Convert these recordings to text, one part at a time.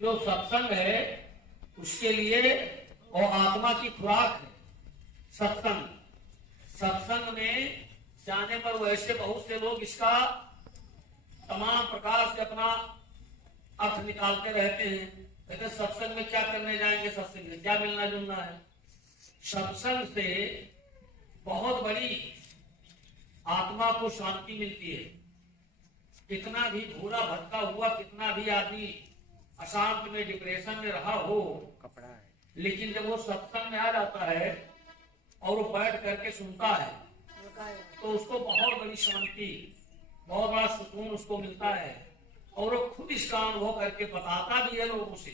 जो सत्संग है उसके लिए और आत्मा की खुराक है सत्संग। सत्संग में जाने पर वैसे बहुत से लोग इसका तमाम प्रकार से अपना अर्थ निकालते रहते हैं। कहते सत्संग में क्या करने जाएंगे, सत्संग में क्या मिलना जुलना है। सत्संग से बहुत बड़ी आत्मा को शांति मिलती है। कितना भी भूला भटका हुआ, कितना भी आदमी अशांत में डिप्रेशन में रहा हो, कपड़ा है, लेकिन जब वो सत्संग में आ जाता है और वो बैठ करके सुनता है तो उसको बहुत बड़ी शांति, बहुत बड़ा सुकून उसको मिलता है। और वो खुद इसका अनुभव करके बताता भी है लोगों से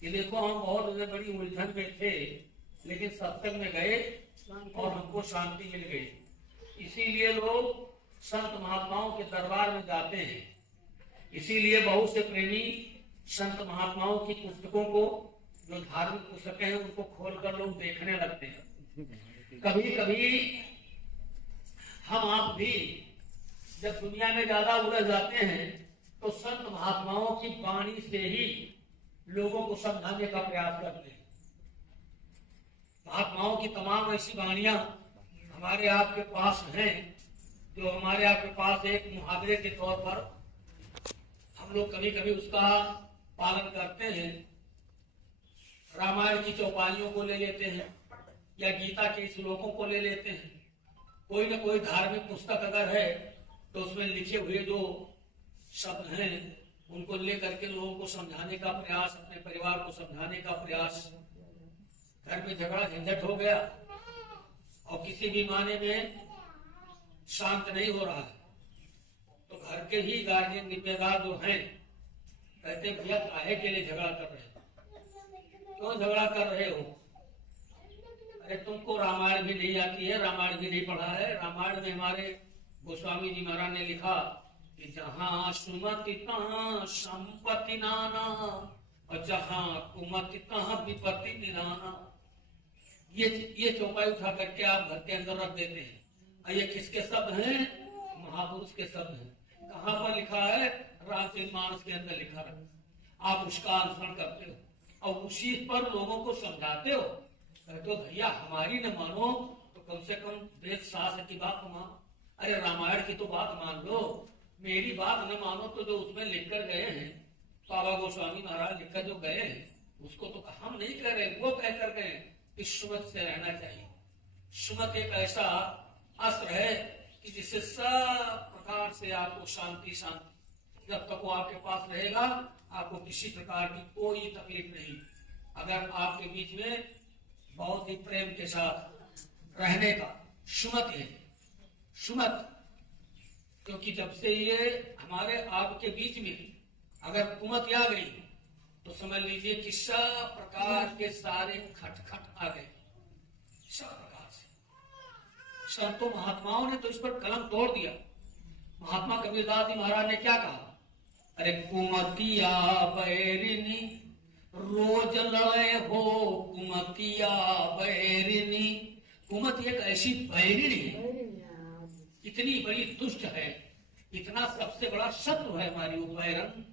कि देखो हम बहुत बड़ी उलझन में थे लेकिन सत्संग में गए और हमको शांति मिल गई। इसीलिए लोग संत महात्माओं के दरबार में जाते हैं। इसीलिए बहुत से प्रेमी संत महात्माओं की पुस्तकों को, जो धार्मिक पुस्तकें हैं, उनको खोलकर लोग देखने लगते हैं। कभी कभी हम आप भी जब दुनिया में ज्यादा उलझ जाते हैं तो संत महात्माओं की वाणी से ही लोगों को समझाने का प्रयास करते हैं। महात्माओं की तमाम ऐसी वाणियां हमारे आपके पास हैं, जो हमारे आपके पास एक मुहावरे के तौर पर हम लोग कभी कभी उसका पालन करते हैं। रामायण की चौपाइयों को ले लेते हैं या गीता के श्लोकों को ले लेते हैं। कोई न कोई धार्मिक पुस्तक अगर है तो उसमें लिखे हुए जो शब्द हैं उनको लेकर के लोगों को समझाने का प्रयास, अपने परिवार को समझाने का प्रयास। घर में झगड़ा झंझट हो गया और किसी भी माने में शांत नहीं हो रहा है तो घर के ही गार्जियन जिम्मेदार जो हैं कहते भैया काहे के लिए झगड़ा कर रहे हो, क्यों झगड़ा कर रहे हो। अरे तुमको रामायण भी नहीं आती है, रामायण भी नहीं पढ़ा है। रामायण में हमारे गोस्वामी जी महाराज ने लिखा कि जहाँ सुमति तहाँ संपत्ति नाना और जहाँ कुमति तहाँ विपत्ति निराना। ये चौपाई उठा करके आप घर के अंदर रख देते हैं। ये किसके शब्द हैं? महापुरुष के शब्द हैं। कहाँ पर लिखा है? रामचरितमानस के अंदर लिखा है। आप उसका अनुसरण करते हो और उसी पर लोगों को समझाते हो। तो भैया हमारी न मानो तो कम से कम वेद शास्त्र की बात मानो। अरे रामायण की तो बात मान लो, मेरी बात न मानो तो जो उसमें लिखकर गए हैं, बाबा गोस्वामी महाराज लिखकर जो गए हैं उसको तो हम नहीं कह रहे, वो कहकर गए कि सुमत से रहना चाहिए। सुमत एक ऐसा अस्त्र है कि जिससे सब प्रकार से आपको शांति जब तक वो आपके पास रहेगा आपको किसी प्रकार की कोई तकलीफ नहीं। अगर आपके बीच में बहुत ही प्रेम के साथ रहने का सुमत है, सुमत, क्योंकि जब से ये हमारे आपके बीच में अगर कुमति आ गई तो समझ लीजिए कि सब प्रकार के सारे खटखट आ गए। सब प्रकार से संतों महात्माओं ने तो इस पर कलम तोड़ दिया। महात्मा कबीरदास जी महाराज ने क्या कहा? अरे कुमतिया बैरिनी रोज लड़े हो, कुमतिया बैरिनी। कुमति एक ऐसी बैरिनी है, इतनी बड़ी दुष्ट है, इतना सबसे बड़ा शत्रु है हमारी वो बैरन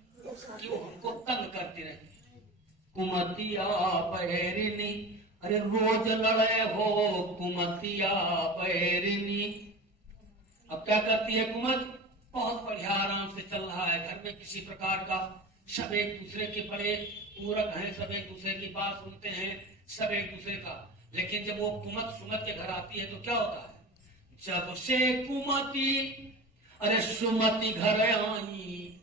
कि वो हमको तंग करती रहती है। कुमतिया बैरिनी, अरे रोज लड़े हो, कुमतिया बैरिनी। अब क्या करती है कुमत? बहुत बढ़िया आराम से चल रहा है, घर में किसी प्रकार का सब एक दूसरे के बड़े पूरक हैं, सब एक दूसरे की बात सुनते हैं, सब एक दूसरे का। लेकिन जब वो कुमत सुमत के घर आती है तो क्या होता है? जब से कुमति अरे सुमति घर आई,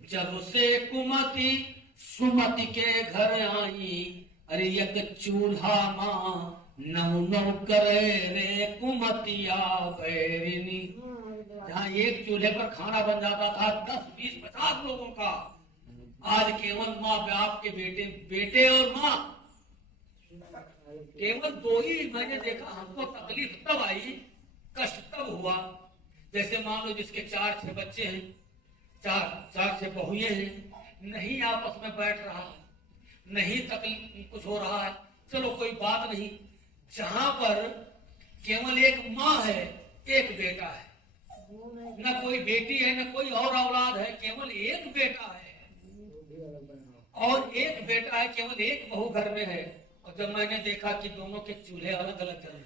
जब से कुमति सुमति के घर आई, अरे एक चूल्हा माँ नौ करे रे कुमतिया बैरिनी। जहाँ एक चूल्हे पर खाना बन जाता था 10, 20, 50 लोगों का, आज केवल माँ बाप के बेटे और माँ केवल 2 ही। मैंने देखा, हमको तकलीफ तब आई, कष्ट तब हुआ जैसे मान लो जिसके 4-6 बच्चे हैं, 4-6 बहुएं हैं, नहीं आपस में बैठ रहा है, नहीं तकलीफ कुछ हो रहा है, चलो कोई बात नहीं। जहां पर केवल एक माँ है, एक बेटा है, न कोई बेटी है न कोई और औलाद है, केवल एक बेटा है और एक बेटा है, केवल एक बहू घर में है। और जब मैंने देखा कि दोनों के चूल्हे अलग अलग चल रहे,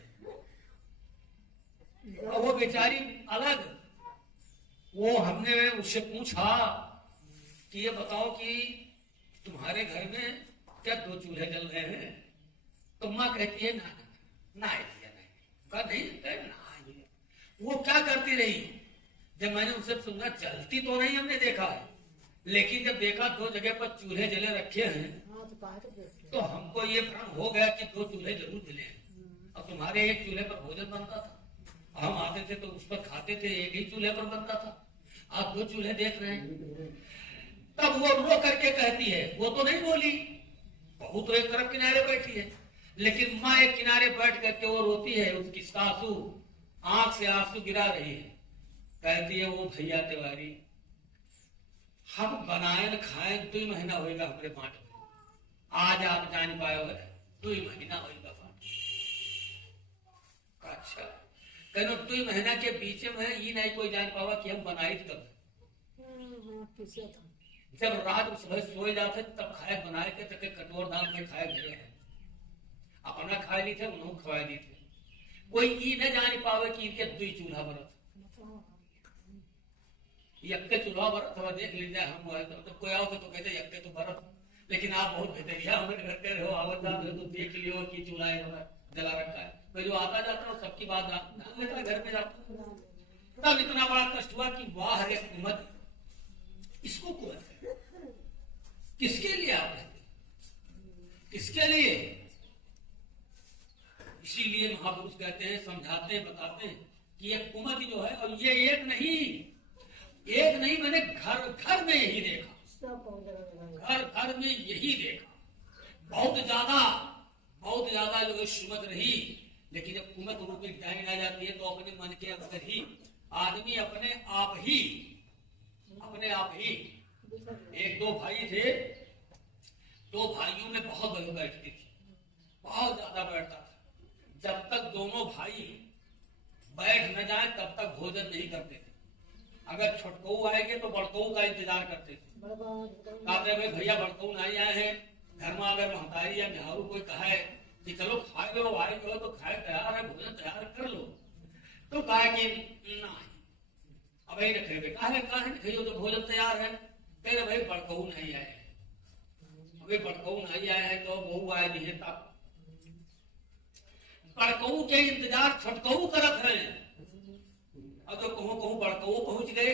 और वो बेचारी अलग, वो हमने उससे पूछा कि ये बताओ कि तुम्हारे घर में क्या दो चूल्हे जल रहे हैं? तो माँ कहती है ना ना नहीं, वो क्या करती रही? जब मैंने उनसे सुना, जलती तो नहीं हमने देखा है, लेकिन जब देखा दो जगह पर चूल्हे जले रखे हैं तो हमको ये भ्रम हो गया कि दो चूल्हे जरूर जले हैं। अब तुम्हारे एक चूल्हे पर भोजन बनता था, हम आते थे तो उस पर खाते थे, एक ही चूल्हे पर बनता था, आप दो चूल्हे देख रहे हैं। तब वो रो करके कहती है, वो तो नहीं बोली, बहू तो एक तरफ किनारे बैठी है, लेकिन माँ एक किनारे बैठ करके वो रोती है, उसकी सासू आंख से आंसू गिरा रही है। कहती है, वो भैया तिवारी, हम बनाए खाए 2 महीना होगा हमारे बांट में, आज आप जान पाए हो 2 महीना होगा बांट। अच्छा, कहनो 2 महीना के बीच में ये नहीं कोई जान पावा कि हम बनाई कब। जब रात सुबह सोए जाते तब खाए बनाए के तक कटोर दाल में खाए गए हैं, अपना खाए ली थे, उन्होंने खवाए दी थे। कोई ये न जान पावे कि इनके 2 चूल्हा बरत, यक्के चूल्हा बरत थोड़ा देख लीजिए। हम तो कोई आओ तो कहते यक्के तो बरत, लेकिन आप बहुत बेहतरिया हमें घर के रहो, आवत जात तो देख लियो कि चूल्हा जला रखा है। मैं जो आता जाता हूँ सबकी बात जान लेता, घर में जाता। तब इतना बड़ा कष्ट हुआ कि वाह रे कुमत, इसको कुमत है, किसके लिए आप रहते, किसके लिए? इसीलिए महापुरुष कहते हैं, समझाते हैं, बताते हैं कि ये कुमत जो है, और ये एक नहीं मैंने घर घर में यही देखा, घर घर में यही देखा। बहुत ज्यादा जो सुमत रही, लेकिन जब कुमत रूप में जानी ना जाती है तो अपने मन के अंदर ही आदमी अपने आप ही एक 2 भाई थे, 2 भाइयों में बहुत बड़ी बैठती थी, बहुत ज्यादा बैठता था। जब तक दोनों भाई बैठ न जाए तब तक भोजन नहीं करते थे। अगर छोटकऊ आएंगे तो बड़कऊ का इंतजार करते थे, कहते भाई भैया बड़कऊ नहीं आए हैं, घर में अगर महतारी या मेहरू कोई कहे कि चलो खाए लो, आएंगे तो खाए तैयार है, भोजन तैयार कर लो, तो कहा कि नहीं अब ही रखे बेटा है, कहा है तो भोजन तैयार है। कहे भाई बड़कऊ नहीं आए, अभी बड़कऊ नहीं आए हैं तो बहू आए नहीं है, तब बड़कऊ के इंतजार छोटकऊ करत है। अब तो कहूँ बड़कऊ पहुंच गए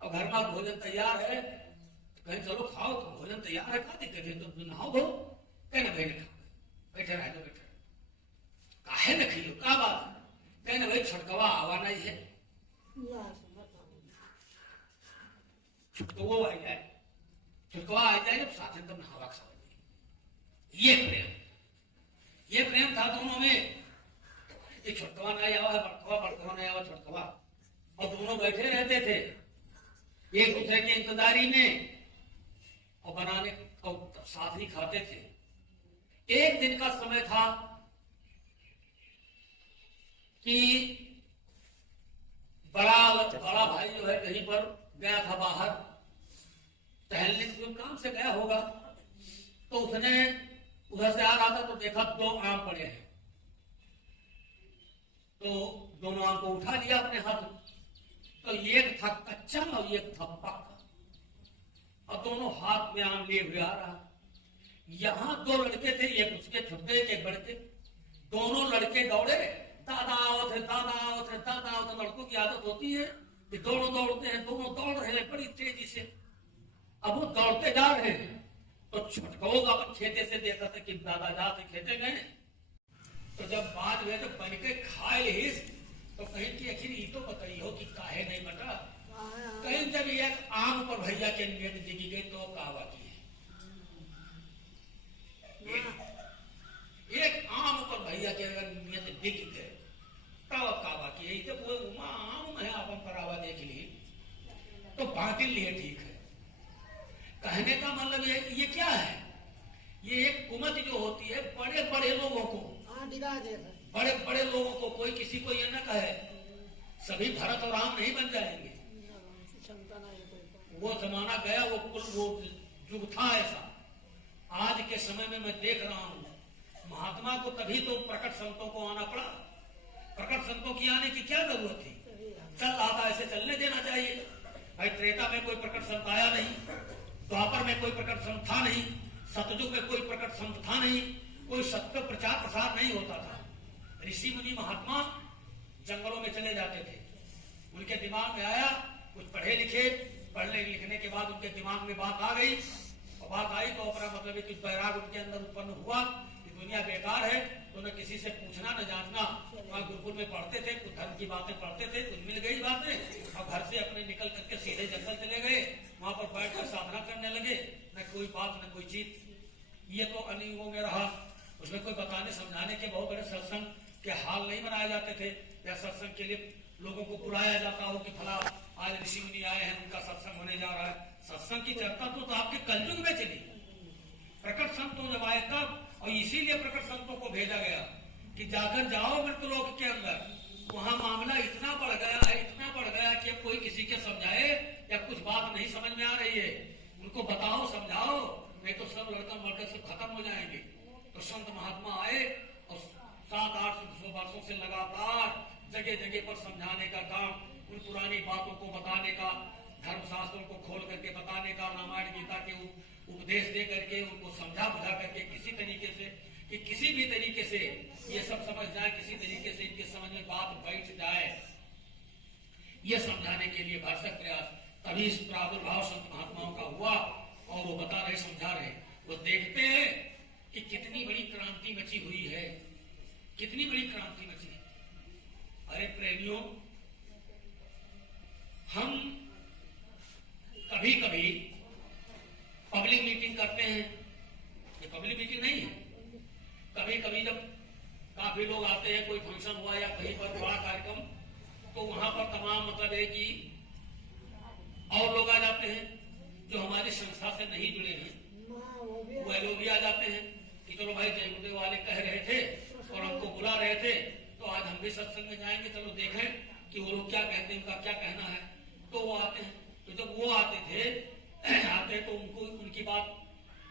और घर में भोजन तैयार है, तो कहीं चलो खाओ, तो भोजन तैयार है, खा दिक्कत है तो नहाओ धो। कहने भाई ने बैठे रह जाओ, बैठे काहे न खियो, का बात? कहने भाई छटकवा आवा नहीं है, छुटकवा आ जाए, छुटकवा आ जाए जब साथ एकदम नहावा खाओ। ये प्रेम था दोनों में। ये छुटकवा नहीं आवा है, बड़कवा नहीं आवा छुटकवा, और दोनों बैठे रहते थे एक दूसरे के इंतजारी में, और बनाने और साथ ही खाते थे। एक दिन का समय था कि बड़ा भाई जो है कहीं पर गया था बाहर टहलने, कोई काम से गया होगा, तो उसने उधर से आ रहा था तो देखा 2 आम पड़े हैं, तो दोनों आम को उठा लिया अपने हाथ में। तो एक था कच्चा और एक था पक्का, और दोनों हाथ में आम लिए हुए आ रहा। यहाँ 2 लड़के थे, एक उसके छोटे एक बड़के, दोनों लड़के दौड़े, दादा आवत है, दादा आवत है, दादा आवत है। लड़कों की आदत होती है कि दोनों दौड़ते हैं, दोनों दौड़ रहे हैं बड़ी तेजी से। अब वो दौड़ते जा रहे हैं तो छटकऊ अपन खेते से देखा था कि दादा जाते खेते गए, तो जब बाद में तो बन के खाए ही तो कहीं की आखिर ये तो बताई हो कि काहे नहीं बता। कहीं जब एक आम पर भैया के नियत दिखी गई तो कावा की एक आम पर भैया के अगर नियत दिख गए तब कावा की, जब वो आम है अपन परावा देख ली तो बाकी लिए ठीक है। कहने का मतलब ये क्या है, ये एक कुमत जो होती है बड़े बड़े लोगों को, बड़े बड़े लोगों को, कोई किसी को ये न कहे सभी भरत और राम नहीं बन जाएंगे। वो जमाना गया, वो युग था ऐसा के समय में मैं देख रहा हूं, महात्मा को तभी तो प्रकट संतों को आना पड़ा। प्रकट संतों की आने की क्या जरूरत थी? चल रहा था, ऐसे चलने देना चाहिए। भाई त्रेता में कोई प्रकट संत आया नहीं, द्वापर में कोई प्रकट संत था नहीं, सतयुग में कोई प्रकट संत था नहीं, कोई सत्य प्रचार प्रसार नहीं होता था। ऋषि मुनि महात्मा जंगलों में चले जाते थे। उनके दिमाग में आया, कुछ पढ़े लिखे, पढ़ने लिखने के बाद उनके दिमाग में बात आ गई, और बात आई तो अपना मतलब है कि बैराग उनके अंदर उत्पन्न हुआ कि दुनिया बेकार है, तो न किसी से पूछना न जानना। वहाँ गुरुकुल में पढ़ते थे, कुछ धर्म की बातें पढ़ते थे, कुछ मिल गई बातें, और घर से अपने निकल करके सीधे जंगल चले गए। वहां पर बैठकर साधना करने लगे, न कोई बात न कोई चीज। ये तो अनियुगों में रहा। उसमें कोई बताने समझाने के बहुत बड़े सत्संग के हाल नहीं बनाए जाते थे, या सत्संग के लिए लोगों को बुलाया जाता हो कि फला आज ऋषि मुनि आए हैं, उनका सत्संग होने जा रहा है। सत्संग की चर्चा तो आपके कलयुग में चली। प्रकट संतों जब आए तब, और इसीलिए प्रकट संतों को भेजा गया कि जाकर जाओ मृतलोक के अंदर। वहां मामला इतना बढ़ गया है, इतना बढ़ गया कि अब कोई किसी के समझाए या कुछ बात नहीं समझ में आ रही है, उनको बताओ समझाओ, नहीं तो सब लड़का मर्डर से खत्म हो जाएंगे। तो संत महात्मा आए और 700-800 वर्षों से लगातार जगह जगह पर समझाने का काम, उन पुरानी बातों को बताने का, धर्मशास्त्रों को खोल करके बताने का, रामायण गीता के उपदेश दे करके उनको समझा बुझा करके किसी तरीके से कि किसी भी तरीके से ये सब समझ जाए, किसी तरीके से इनके समझ में बात बैठ जाए, ये समझाने के लिए भरसक प्रयास। तभी इस प्रादुर्भाव संत महात्माओं का हुआ, और वो बता रहे, समझा रहे। वो देखते हैं कि कितनी बड़ी क्रांति मची हुई है, कितनी बड़ी क्रांति मची है। अरे प्रेमियों, हम कभी कभी पब्लिक मीटिंग करते हैं, ये पब्लिक मीटिंग नहीं है। कभी कभी जब काफी लोग आते हैं, कोई फंक्शन हुआ या कहीं पर बड़ा कार्यक्रम, तो वहां पर तमाम मतलब है कि और लोग आ जाते हैं जो हमारी संस्था से नहीं जुड़े हैं, वह लोग भी आ जाते हैं कि चलो भाई जय गुरुदेव वाले कह रहे थे और हमको बुला रहे थे, तो आज हम भी सत्संग में जाएंगे, चलो देखें कि वो लोग क्या कहते हैं, उनका क्या कहना है। तो वो आते हैं। तो जब वो आते तो उनको उनकी बात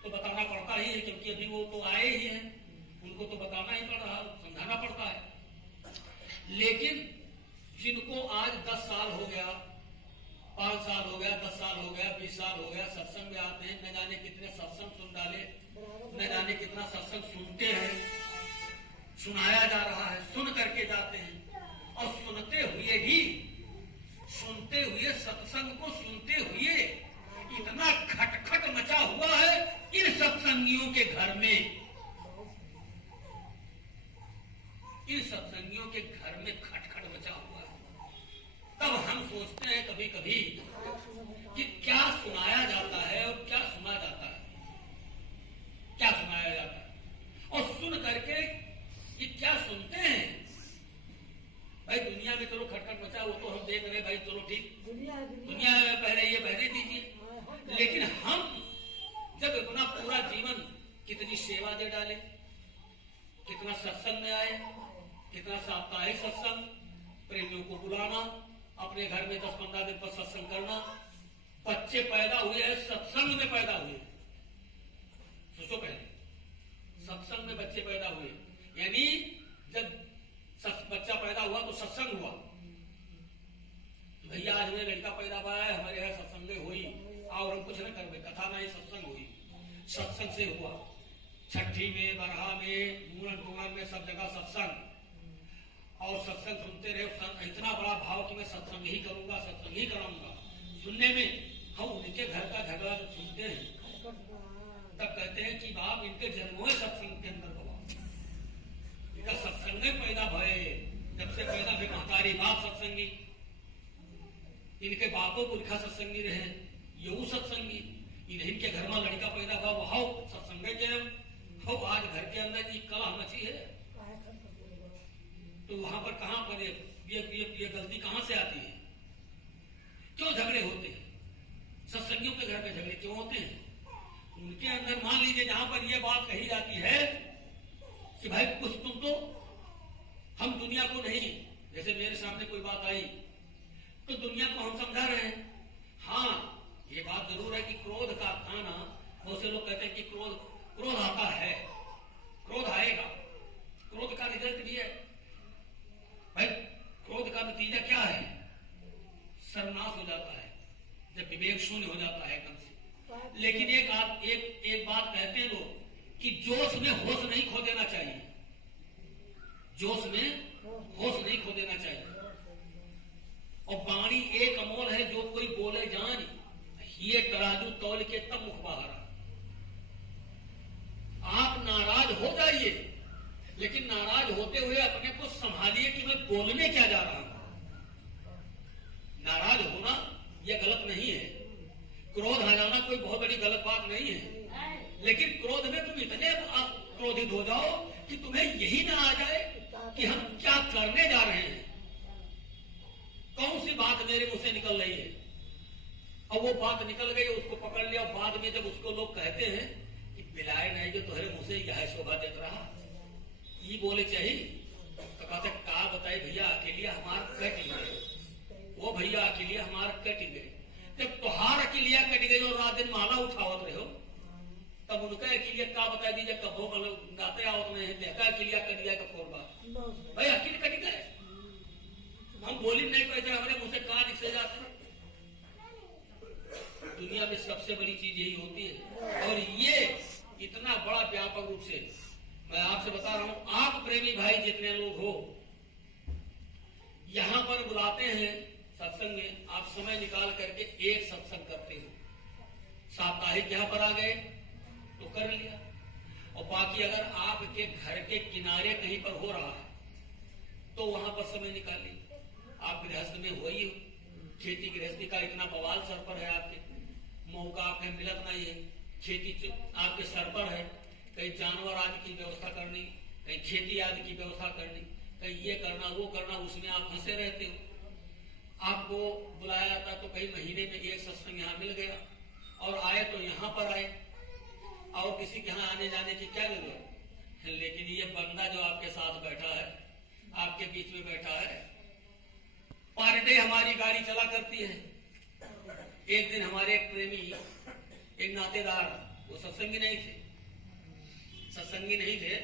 तो बताना पड़ता ही है, क्योंकि अभी वो तो आए ही हैं, उनको तो बताना ही पड़ रहा, समझाना पड़ता है। लेकिन जिनको आज 10 साल हो गया, 5 साल हो गया, 10 साल हो गया, 20 साल हो गया, सत्संग में आते हैं, न जाने कितने सत्संग सुन डाले, न जाने कितना सत्संग सुनते हैं, सुनाया जा रहा है, सुन करके जाते हैं, और सुनते हुए सत्संग को सुनते हुए इतना खटखट मचा हुआ है इन सत्संगियों के घर में, इन सत्संगियों के घर में खटखट मचा हुआ है। तब हम सोचते हैं कभी कभी कि क्या सुनाया जाता है और क्या सुना जाता है, क्या सुनाया जाता है, और सुन करके ये क्या सुनते हैं। भाई दुनिया में चलो खटखट मचा, वो तो हम देख रहे, भाई चलो ठीक, दुनिया में पहले ये बहने दीजिए। लेकिन हम जब अपना पूरा जीवन कितनी सेवा दे डाले, कितना सत्संग में आए, कितना साप्ताहिक सत्संग, प्रेमियों को बुलाना, अपने घर में 10-15 दिन पर सत्संग करना, बच्चे पैदा हुए हैं सत्संग में पैदा हुए। सोचो पहले सत्संग में बच्चे पैदा हुए, यानी जब बच्चा पैदा हुआ तो सत्संग हुआ। भैया आज हमें लड़का पैदा हुआ है, हमारे यहाँ सत्संग हुई, और हम कुछ न कर कथा नहीं, सत्संग हुई, सत्संग से हुआ। छठी में, बरहा में, मूरन में सब जगह सत्संग, और सत्संग सुनते रहे। इतना बड़ा भाव कि मैं सत्संग ही करूंगा, सत्संग ही कराऊंगा। सुनने में हम उनके घर का झगड़ा जब सुनते हैं तब कहते हैं कि बाप इनके जन्म हुए सत्संग के अंदर, इनका सत्संग में पैदा भय, जब से पैदा हुए महतारी बाप सत्संगी, इनके बापों को लिखा सत्संगी रहे, यू सत्संगी, इनके घर में लड़का पैदा हुआ, वह सत्संग के हो। आज घर के अंदर ये कलह मची है, तो वहां पर कहां पर ये गलती कहां से आती है? क्यों झगड़े होते हैं? सत्संगियों के घर में झगड़े क्यों होते हैं? उनके अंदर मान लीजिए जहां पर ये बात कही जाती है कि भाई कुछ तुम तो, हम दुनिया को नहीं, जैसे मेरे सामने कोई बात आई तो दुनिया को हम समझा रहे हैं। हाँ, ये बात जरूर है कि क्रोध का खाना, बहुत से लोग कहते हैं कि क्रोध क्रोध आता है, क्रोध आएगा, क्रोध का रिजल्ट भी है भाई। क्रोध का नतीजा क्या है? सर्वनाश हो जाता है, जब विवेक शून्य हो जाता है एकदम से। लेकिन एक बात कहते हैं लोग कि जोश में होश नहीं खो देना चाहिए, जोश में होश नहीं खो देना चाहिए। और वाणी एक अमोल है, जो कोई बोले जान ये तराजू तौल के तब मुख बहारा। आप नाराज हो जाइए, लेकिन नाराज होते हुए अपने को संभालिए कि मैं बोलने क्या जा रहा हूं। नाराज होना यह गलत नहीं है, क्रोध आ जाना कोई बहुत बड़ी गलत बात नहीं है। लेकिन क्रोध में तुम इतने क्रोधित हो जाओ कि तुम्हें यही ना आ जाए कि हम क्या करने जा रहे हैं, कौन सी बात मेरे मुंह से निकल रही है। और वो बात निकल गई, उसको पकड़ लिया। बाद में जब उसको लोग कहते हैं कि बिलाए नहीं जो तुम्हारे मुंह से यह शोभा देख रहा, ये बोले चाहिए तो कहते का बताए भैया अकेले हमार कट गए, वो भैया अकेले हमार कट गए। जब तुहार अकेलिया कट गई और रात दिन माला उठावत रहे हो, तब उनका अकेलिया का बता दीजिए कबो मतलब नाते आवत नहीं है, देखा अकेलिया कट गया कब बात भाई अकेले कट गए। हम बोली नहीं कहते, हमारे मुंह से कहा निकले जाते। दुनिया में सबसे बड़ी चीज यही होती है। और ये इतना बड़ा व्यापक रूप से मैं आपसे बता रहा हूं, आप प्रेमी भाई जितने लोग हो यहां पर बुलाते हैं सत्संग में, आप समय निकाल करके एक सत्संग करते हो। साप्ताहिक यहां पर आ गए तो कर लिया, और बाकी अगर आपके घर के किनारे कहीं पर हो रहा है तो वहां पर समय निकाल लीजिए। आप गृहस्थ में हो ही हो, खेती गृहस्थी का इतना बवाल सर पर है, आपके मौका आपने मिलत नहीं है, खेती आपके सर पर है। कहीं जानवर आदि की व्यवस्था करनी, कहीं खेती आदि की व्यवस्था करनी, कहीं ये करना वो करना, उसमें आप फंसे रहते हो। आपको बुलाया जाता तो कहीं महीने में एक सत्संग यहाँ मिल गया, और आए तो यहाँ पर आए, और किसी के यहाँ आने जाने की क्या जरूरत है। लेकिन ये बंदा जो आपके साथ बैठा है, आपके बीच में बैठा है, पर डे हमारी गाड़ी चला करती है। एक दिन हमारे एक प्रेमी, एक नातेदार, वो सत्संगी नहीं थे,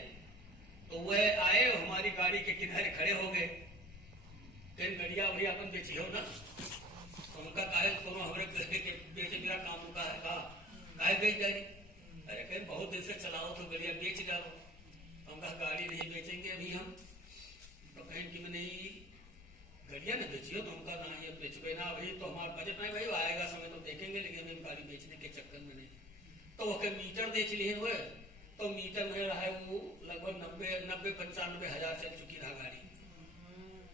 तो वह आए और हमारी गाड़ी के किनारे खड़े हो गए। कहीं गड़िया भैया अपन बेची हो ना, तो उनका काहे कोनो हमारे बेचे मेरा काम उनका है काहे बेच जाएगी। अरे कहीं बहुत दिन से चलाओ तो गड़िया बेच जाओ। उनका गाड़ी नहीं बेचेंगे अभी हम, तो कहीं कि नहीं गड़िया न बेचियो, तो उनका ना ये बेचबे ना, अभी तो हमारा बजट नहीं भाई, आएगा समय तो देखेंगे, लेकिन हम गाड़ी बेचने के चक्कर में नहीं। तो वो मीटर देख लिए हुए, तो मीटर में रहा है वो लगभग 90-95 हजार चल चुकी रहा गाड़ी।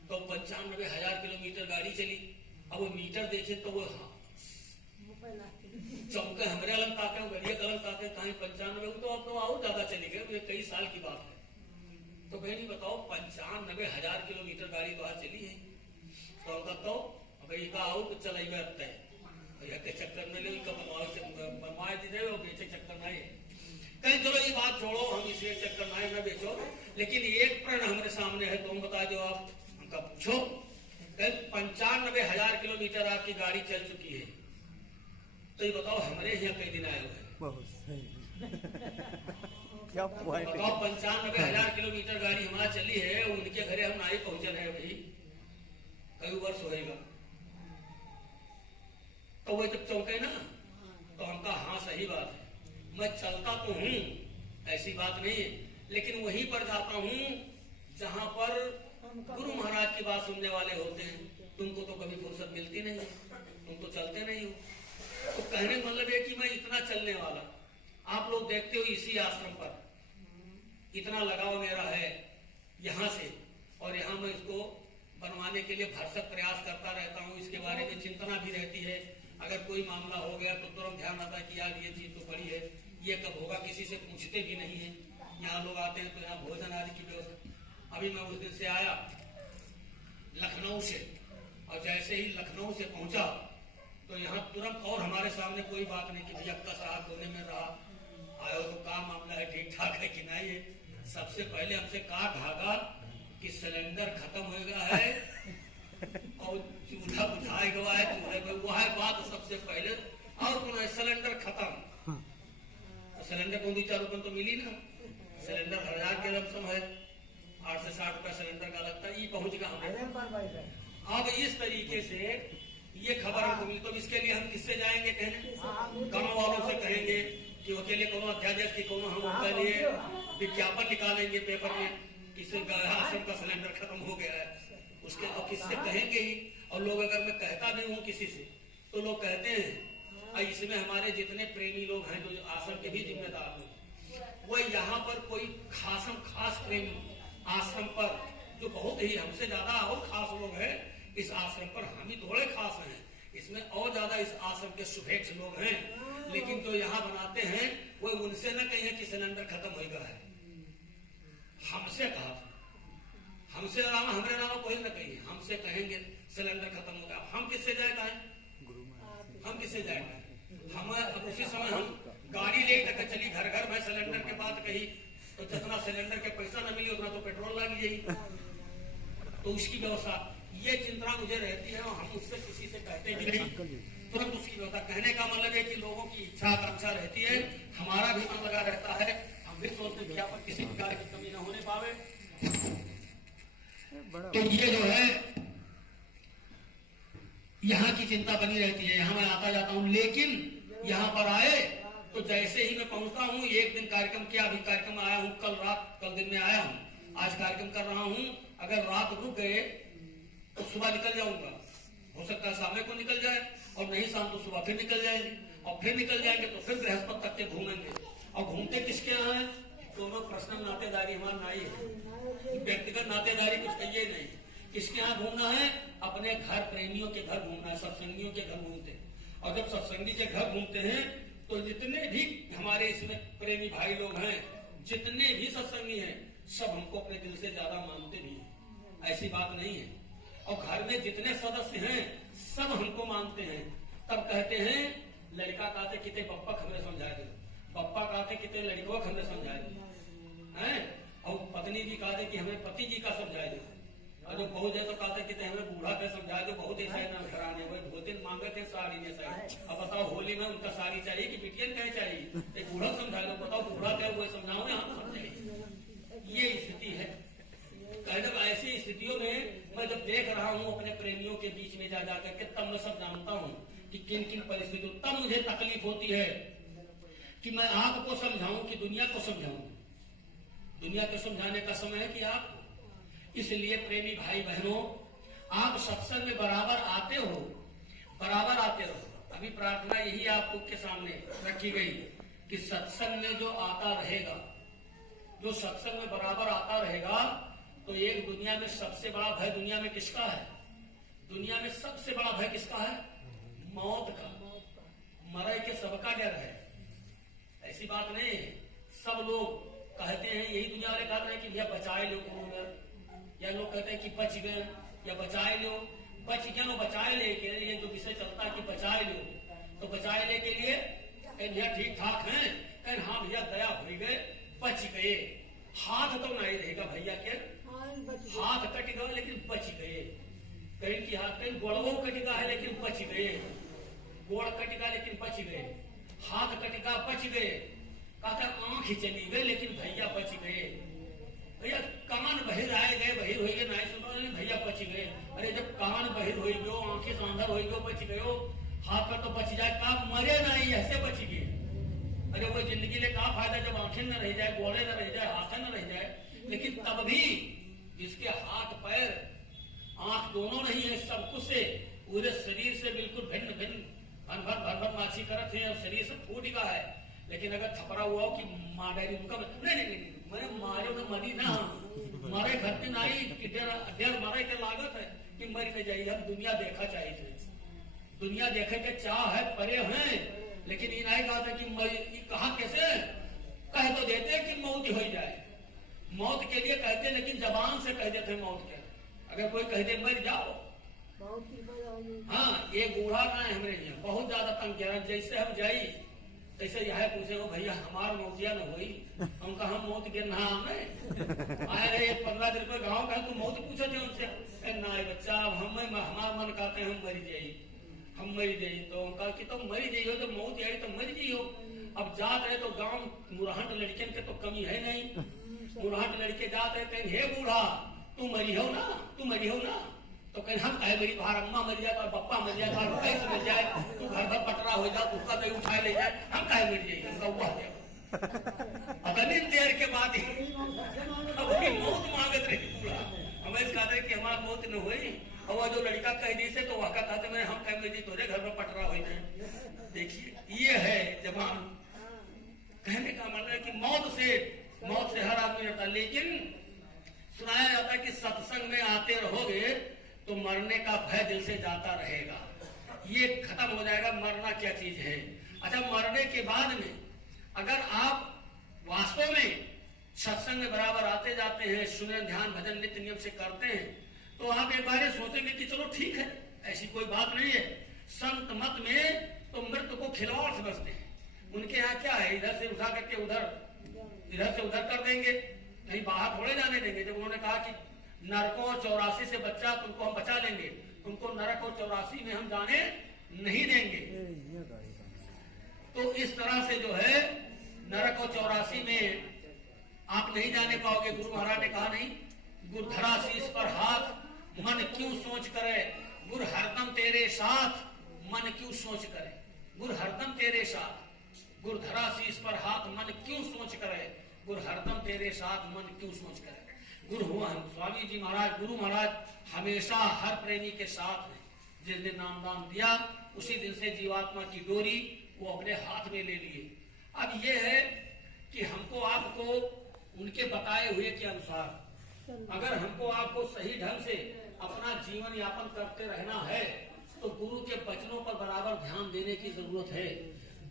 तो 95 हजार किलोमीटर गाड़ी चली। अब वो मीटर देखे तो वो हाँ चौके हमारे अलग ताके, गड़िया अलग ताके, कहीं 95, तो अब तो और ज्यादा चली गए, ये कई साल की बात है। तो बहनी बताओ 95 हजार किलोमीटर गाड़ी बाहर चली है, तो अब इका आओ तो चलाई के चक्कर में ले बनवाए दी रहे, बेचे चक्कर में कहीं। चलो ये बात छोड़ो, हम इसे चक्कर में न बेचो, लेकिन एक प्रण हमारे सामने है, तुम बता दो आप हमका पूछो। 95 हजार किलोमीटर आपकी गाड़ी चल चुकी है, तो ये बताओ हमारे यहाँ कई दिन आए हुए क्या बताओ 95 हजार किलोमीटर गाड़ी हमारा चली है, उनके घरे हम नहीं पहुंचल है भाई, कई वर्ष होएगा। तो वो जब चौंके ना, तो हमका हाँ सही बात है, मैं चलता तो हूँ, ऐसी बात नहीं है, लेकिन वहीं पर जाता हूँ जहां पर गुरु महाराज की बात सुनने वाले होते हैं। तुमको तो कभी फुर्सत मिलती नहीं, तुम तो चलते नहीं हो। तो कहने का मतलब है कि मैं इतना चलने वाला, आप लोग देखते हो इसी आश्रम पर इतना लगाव मेरा है यहाँ से, और यहाँ मैं इसको बनवाने के लिए भरसक प्रयास करता रहता हूँ। इसके बारे में चिंतना भी रहती है, अगर कोई मामला हो गया तो तुरंत ध्यान आता है कि यार ये चीज तो पड़ी है, ये कब होगा, किसी से पूछते भी नहीं है। यहाँ लोग आते हैं तो यहाँ भोजन आदि की व्यवस्था। अभी मैं उस दिन से आया लखनऊ से, और जैसे ही लखनऊ से पहुंचा तो यहाँ तुरंत, और हमारे सामने कोई बात नहीं कि भैया का साथ होने में रहा, आयो तो काम मामला है ठीक ठाक है कि नहीं है। सबसे पहले हमसे कहा भागा कि सिलेंडर खत्म हो गया है और चूल्हा बुझाए गया है, चूल्हे में वो है बात सबसे पहले, और कौन है सिलेंडर खत्म। तो सिलेंडर को 2-4 रुपये तो मिली ना, सिलेंडर 1000 के लमसम है, 8 से 60 रुपया सिलेंडर का लगता है। ये पहुंच गया हमें। अब इस तरीके से ये खबर हमको मिली, तो इसके लिए हम किससे जाएंगे कहने? गाँव वालों से कहेंगे कि अकेले कोनो अध्यादेश की कोनो हम उनके लिए विज्ञापन निकालेंगे पेपर में, किसी आश्रम का सिलेंडर खत्म हो गया है उसके, और किससे कहेंगे ही। और लोग अगर मैं कहता भी हूँ किसी से तो लोग कहते हैं, इसमें हमारे जितने प्रेमी लोग हैं जो आश्रम के भी जिम्मेदार हैं, वो यहाँ पर कोई खास प्रेमी आश्रम पर जो बहुत ही हमसे ज्यादा और खास लोग हैं इस आश्रम पर, हम ही थोड़े खास हैं, इसमें और ज्यादा इस आश्रम के शुभेच्छ लोग हैं, लेकिन जो यहाँ बनाते हैं वो उनसे न कहें कि सिलेंडर खत्म हो गया है, हमसे कहा, हमसे अलावा हमारे अलावा कोई न कहिए, हमसे कहेंगे सिलेंडर खत्म हो गया। हम किससे जाए कहें? हम किससे जाएंगे? हम उसी समय हम गाड़ी ले करके चली घर घर में सिलेंडर के बात कही, तो जितना सिलेंडर के पैसा न मिली उतना तो पेट्रोल लग जाएगी, तो उसकी व्यवस्था, ये चिंता मुझे रहती है और हम उससे किसी से कहते भी नहीं, तुरंत उसकी व्यवस्था। कहने का मतलब है कि लोगों की इच्छा आकांक्षा रहती है, हमारा भी मन लगा रहता है, हम भी सोचते हैं कि यहाँ पर किसी प्रकार की कमी न होने पावे। तो ये जो है यहाँ की चिंता बनी रहती है। यहाँ मैं आता जाता हूँ, लेकिन यहाँ पर आए तो जैसे ही मैं पहुंचता हूँ, एक दिन कार्यक्रम किया, अभी कार्यक्रम आया हूँ, कल दिन में आया हूँ, आज कार्यक्रम कर रहा हूँ, अगर रात रुक गए तो सुबह निकल जाऊंगा, हो सकता है शाम को निकल जाए, और नहीं शाम तो सुबह फिर निकल जाएंगे, और फिर निकल जाएंगे तो फिर बृहस्पति तक के घूमेंगे। और घूमते किसके यहाँ है? दोनों पर्सनल नातेदारी हमारा नहीं है, व्यक्तिगत नातेदारी कुछ कहिए नहीं। किसके यहाँ घूमना है? अपने घर प्रेमियों के घर घूमना है, सत्संगियों के घर घूमते हैं। और जब सत्संगी के घर घूमते हैं तो जितने भी हमारे इसमें प्रेमी भाई लोग हैं, जितने भी सत्संगी हैं, सब हमको अपने दिल से ज्यादा मानते भी हैं, ऐसी बात नहीं है। और घर में जितने सदस्य हैं सब हमको मानते हैं। तब कहते हैं लड़का कहते कितने पप्पा हमें समझा दे, पप्पा कहते कितने लड़कों हमें समझा दे हैं, और पत्नी जी कहते कि हमें पति जी का समझा दे, और जो बहुत है तो कहते कि हमें बूढ़ा का समझा दो, बहुत ऐसा है ना घराने वही धोते मांगे थे साड़ी ने सही। अब बताओ होली में उनका साड़ी चाहिए कि बिटियन क्या चाहिए? एक बूढ़ा समझा दो, बताओ बूढ़ा क्या वो समझाओ ना, हम समझेंगे। ये स्थिति है। कहने ऐसी स्थितियों में मैं जब देख रहा हूँ अपने प्रेमियों के बीच में जा जाकर के, तब मैं सब जानता हूँ कि किन किन परिस्थितियों, तब मुझे तकलीफ होती है कि मैं आपको समझाऊं कि दुनिया को समझाऊं। दुनिया को समझाने का समय है कि आप, इसलिए प्रेमी भाई बहनों, आप सत्संग में बराबर आते हो, बराबर आते रहो। अभी प्रार्थना यही आपको के सामने रखी गई कि सत्संग में जो आता रहेगा, जो सत्संग में बराबर आता रहेगा, तो एक दुनिया में सबसे बड़ा भय दुनिया में किसका है? दुनिया में सबसे बड़ा भय किसका है? मौत का। मरे के सबका डर है, ऐसी बात नहीं है। सब लोग कहते हैं, यही दुनिया वाले कहते हैं कि भैया बचाए लो कोरोना, या लोग कहते हैं कि बच गए या बचाए लो, बच गए बचाए ले के ये जो विषय चलता है कि बचाए लो, तो बचाए ले के लिए भैया ठीक ठाक है, कहीं हाँ भैया दया हो गए, बच गए। हाथ तो नहीं रहेगा भैया के, हाथ कट गया लेकिन बच गए। कहीं की हाथ, कहीं गोड़ों कट गया है लेकिन बच गए, गोड़ कट गया लेकिन बच गए, हाथ कट गया बच गए, कहता आंख चली गई लेकिन भैया बच गए। भैया कान बहिर आए गए, बहिर हो गए, नहीं सुनो भैया बच गए। अरे जब कान बहिर हो गयो, आंखें सांधर हो गयो, बच गयो, हाथ पर तो बच जाए, का मरे नहीं ऐसे बच गए। अरे वो जिंदगी में का फायदा जब आंखें न रह जाए, गोड़े न रह जाए, हाथ न रह जाए। लेकिन तब भी जिसके हाथ पैर आंख दोनों नहीं है, सब कुछ से पूरे शरीर से बिल्कुल भिन्न भिन्न भर माछी करत है और शरीर से फूट गया है, लेकिन अगर थपरा हुआ हो कि मारे उनका नहीं मैंने मारे तो मरी ना, मारे घर पे नहीं कि डेर मारे के लागत है कि मर के जाइए। हम दुनिया देखा चाहिए, दुनिया देखे के चाह है, परे हैं, लेकिन ये नहीं कहा था कि कहा कैसे कह तो देते कि मौत हो जाए, मौत के लिए कहते लेकिन जबान से कह देते मौत के। अगर कोई कह दे मर जाओ, हाँ ये बूढ़ा का है हमें यहाँ बहुत ज्यादा तंग किया, जैसे हम जाई तैसे यह पूछे हो भैया हमार मौतिया न हुई, हम कहा मौत के ना हमें आए रहे 15 दिन पर गाँव का, तो मौत पूछे थे उनसे ना बच्चा हमार मन कहते हैं हम मरी जाई, हम मरी जाई, तो कहा कि तुम मरी जाइयो, जब मौत आई तो मरी जाइयो। अब जात है तो गांव मुरहट लड़कियन के तो कमी है नहीं। मुरहट लड़के जात है, कहीं हे बूढ़ा तू मरी हो ना, तू मरी हो ना, तो कहीं हम कहे मेरी तुम्हारा अम्मा मर जाए, तो पप्पा मर जाए, तुम्हारा भैंस मर जाए, तू घर भर पटरा हो जाए, उसका दही उठाए ले जाए, हम कहे मर जाइए, हमका हुआ है। अगली देर के बाद अपनी मौत मांगत रही पूरा, हमें कहते कि हमारा मौत न हुई। और जो लड़का कह दी से तो वह कहता था मैं हम कह जी तोरे घर में पटरा हो जाए। देखिए ये है जवान। कहने का मतलब है कि मौत से हर आदमी डरता। लेकिन सुनाया जाता है कि सत्संग में आते रहोगे तो मरने का भय दिल से जाता रहेगा, ये खत्म हो जाएगा। मरना क्या चीज है? अच्छा, मरने के बाद में अगर आप वास्तव में सत्संग में बराबर आते जाते हैं, सुनन ध्यान भजन नित्य नियम से करते हैं, तो आप एक बार सोचेंगे कि चलो ठीक है, ऐसी कोई बात नहीं है। संत मत में तो मृत्यु को खिलवाड़ समझते हैं। उनके यहाँ क्या है, इधर से उठा करके इधर से उधर कर देंगे, नहीं बाहर थोड़े जाने देंगे। जब उन्होंने कहा कि नरकों 84 से बच्चा तुमको हम बचा लेंगे, तुमको नरक और 84 में हम जाने नहीं देंगे। तो इस तरह से जो है नरक और 84 में आप नहीं जाने पाओगे। गुरु महाराज ने कहा नहीं, गुरु धरा शीश पर हाथ मन क्यों सोच करे, गुरु हरदम तेरे साथ मन क्यों सोच करे। गुरु हरदम तेरे साथ, गुरु धरा शीश पर हाथ मन क्यों सोच करे, गुरु हरदम तेरे साथ मन क्यों सोच करे। गुरु हुआ स्वामी जी महाराज, गुरु महाराज हमेशा हर प्रेमी के साथ हैं। जिस दिन नामदान दिया उसी दिन से जीवात्मा की डोरी वो अपने हाथ में ले लिए। अब ये है कि हमको आपको उनके बताए हुए के अनुसार अगर हमको आपको सही ढंग से अपना जीवन यापन करते रहना है तो गुरु के वचनों पर बराबर ध्यान देने की जरूरत है।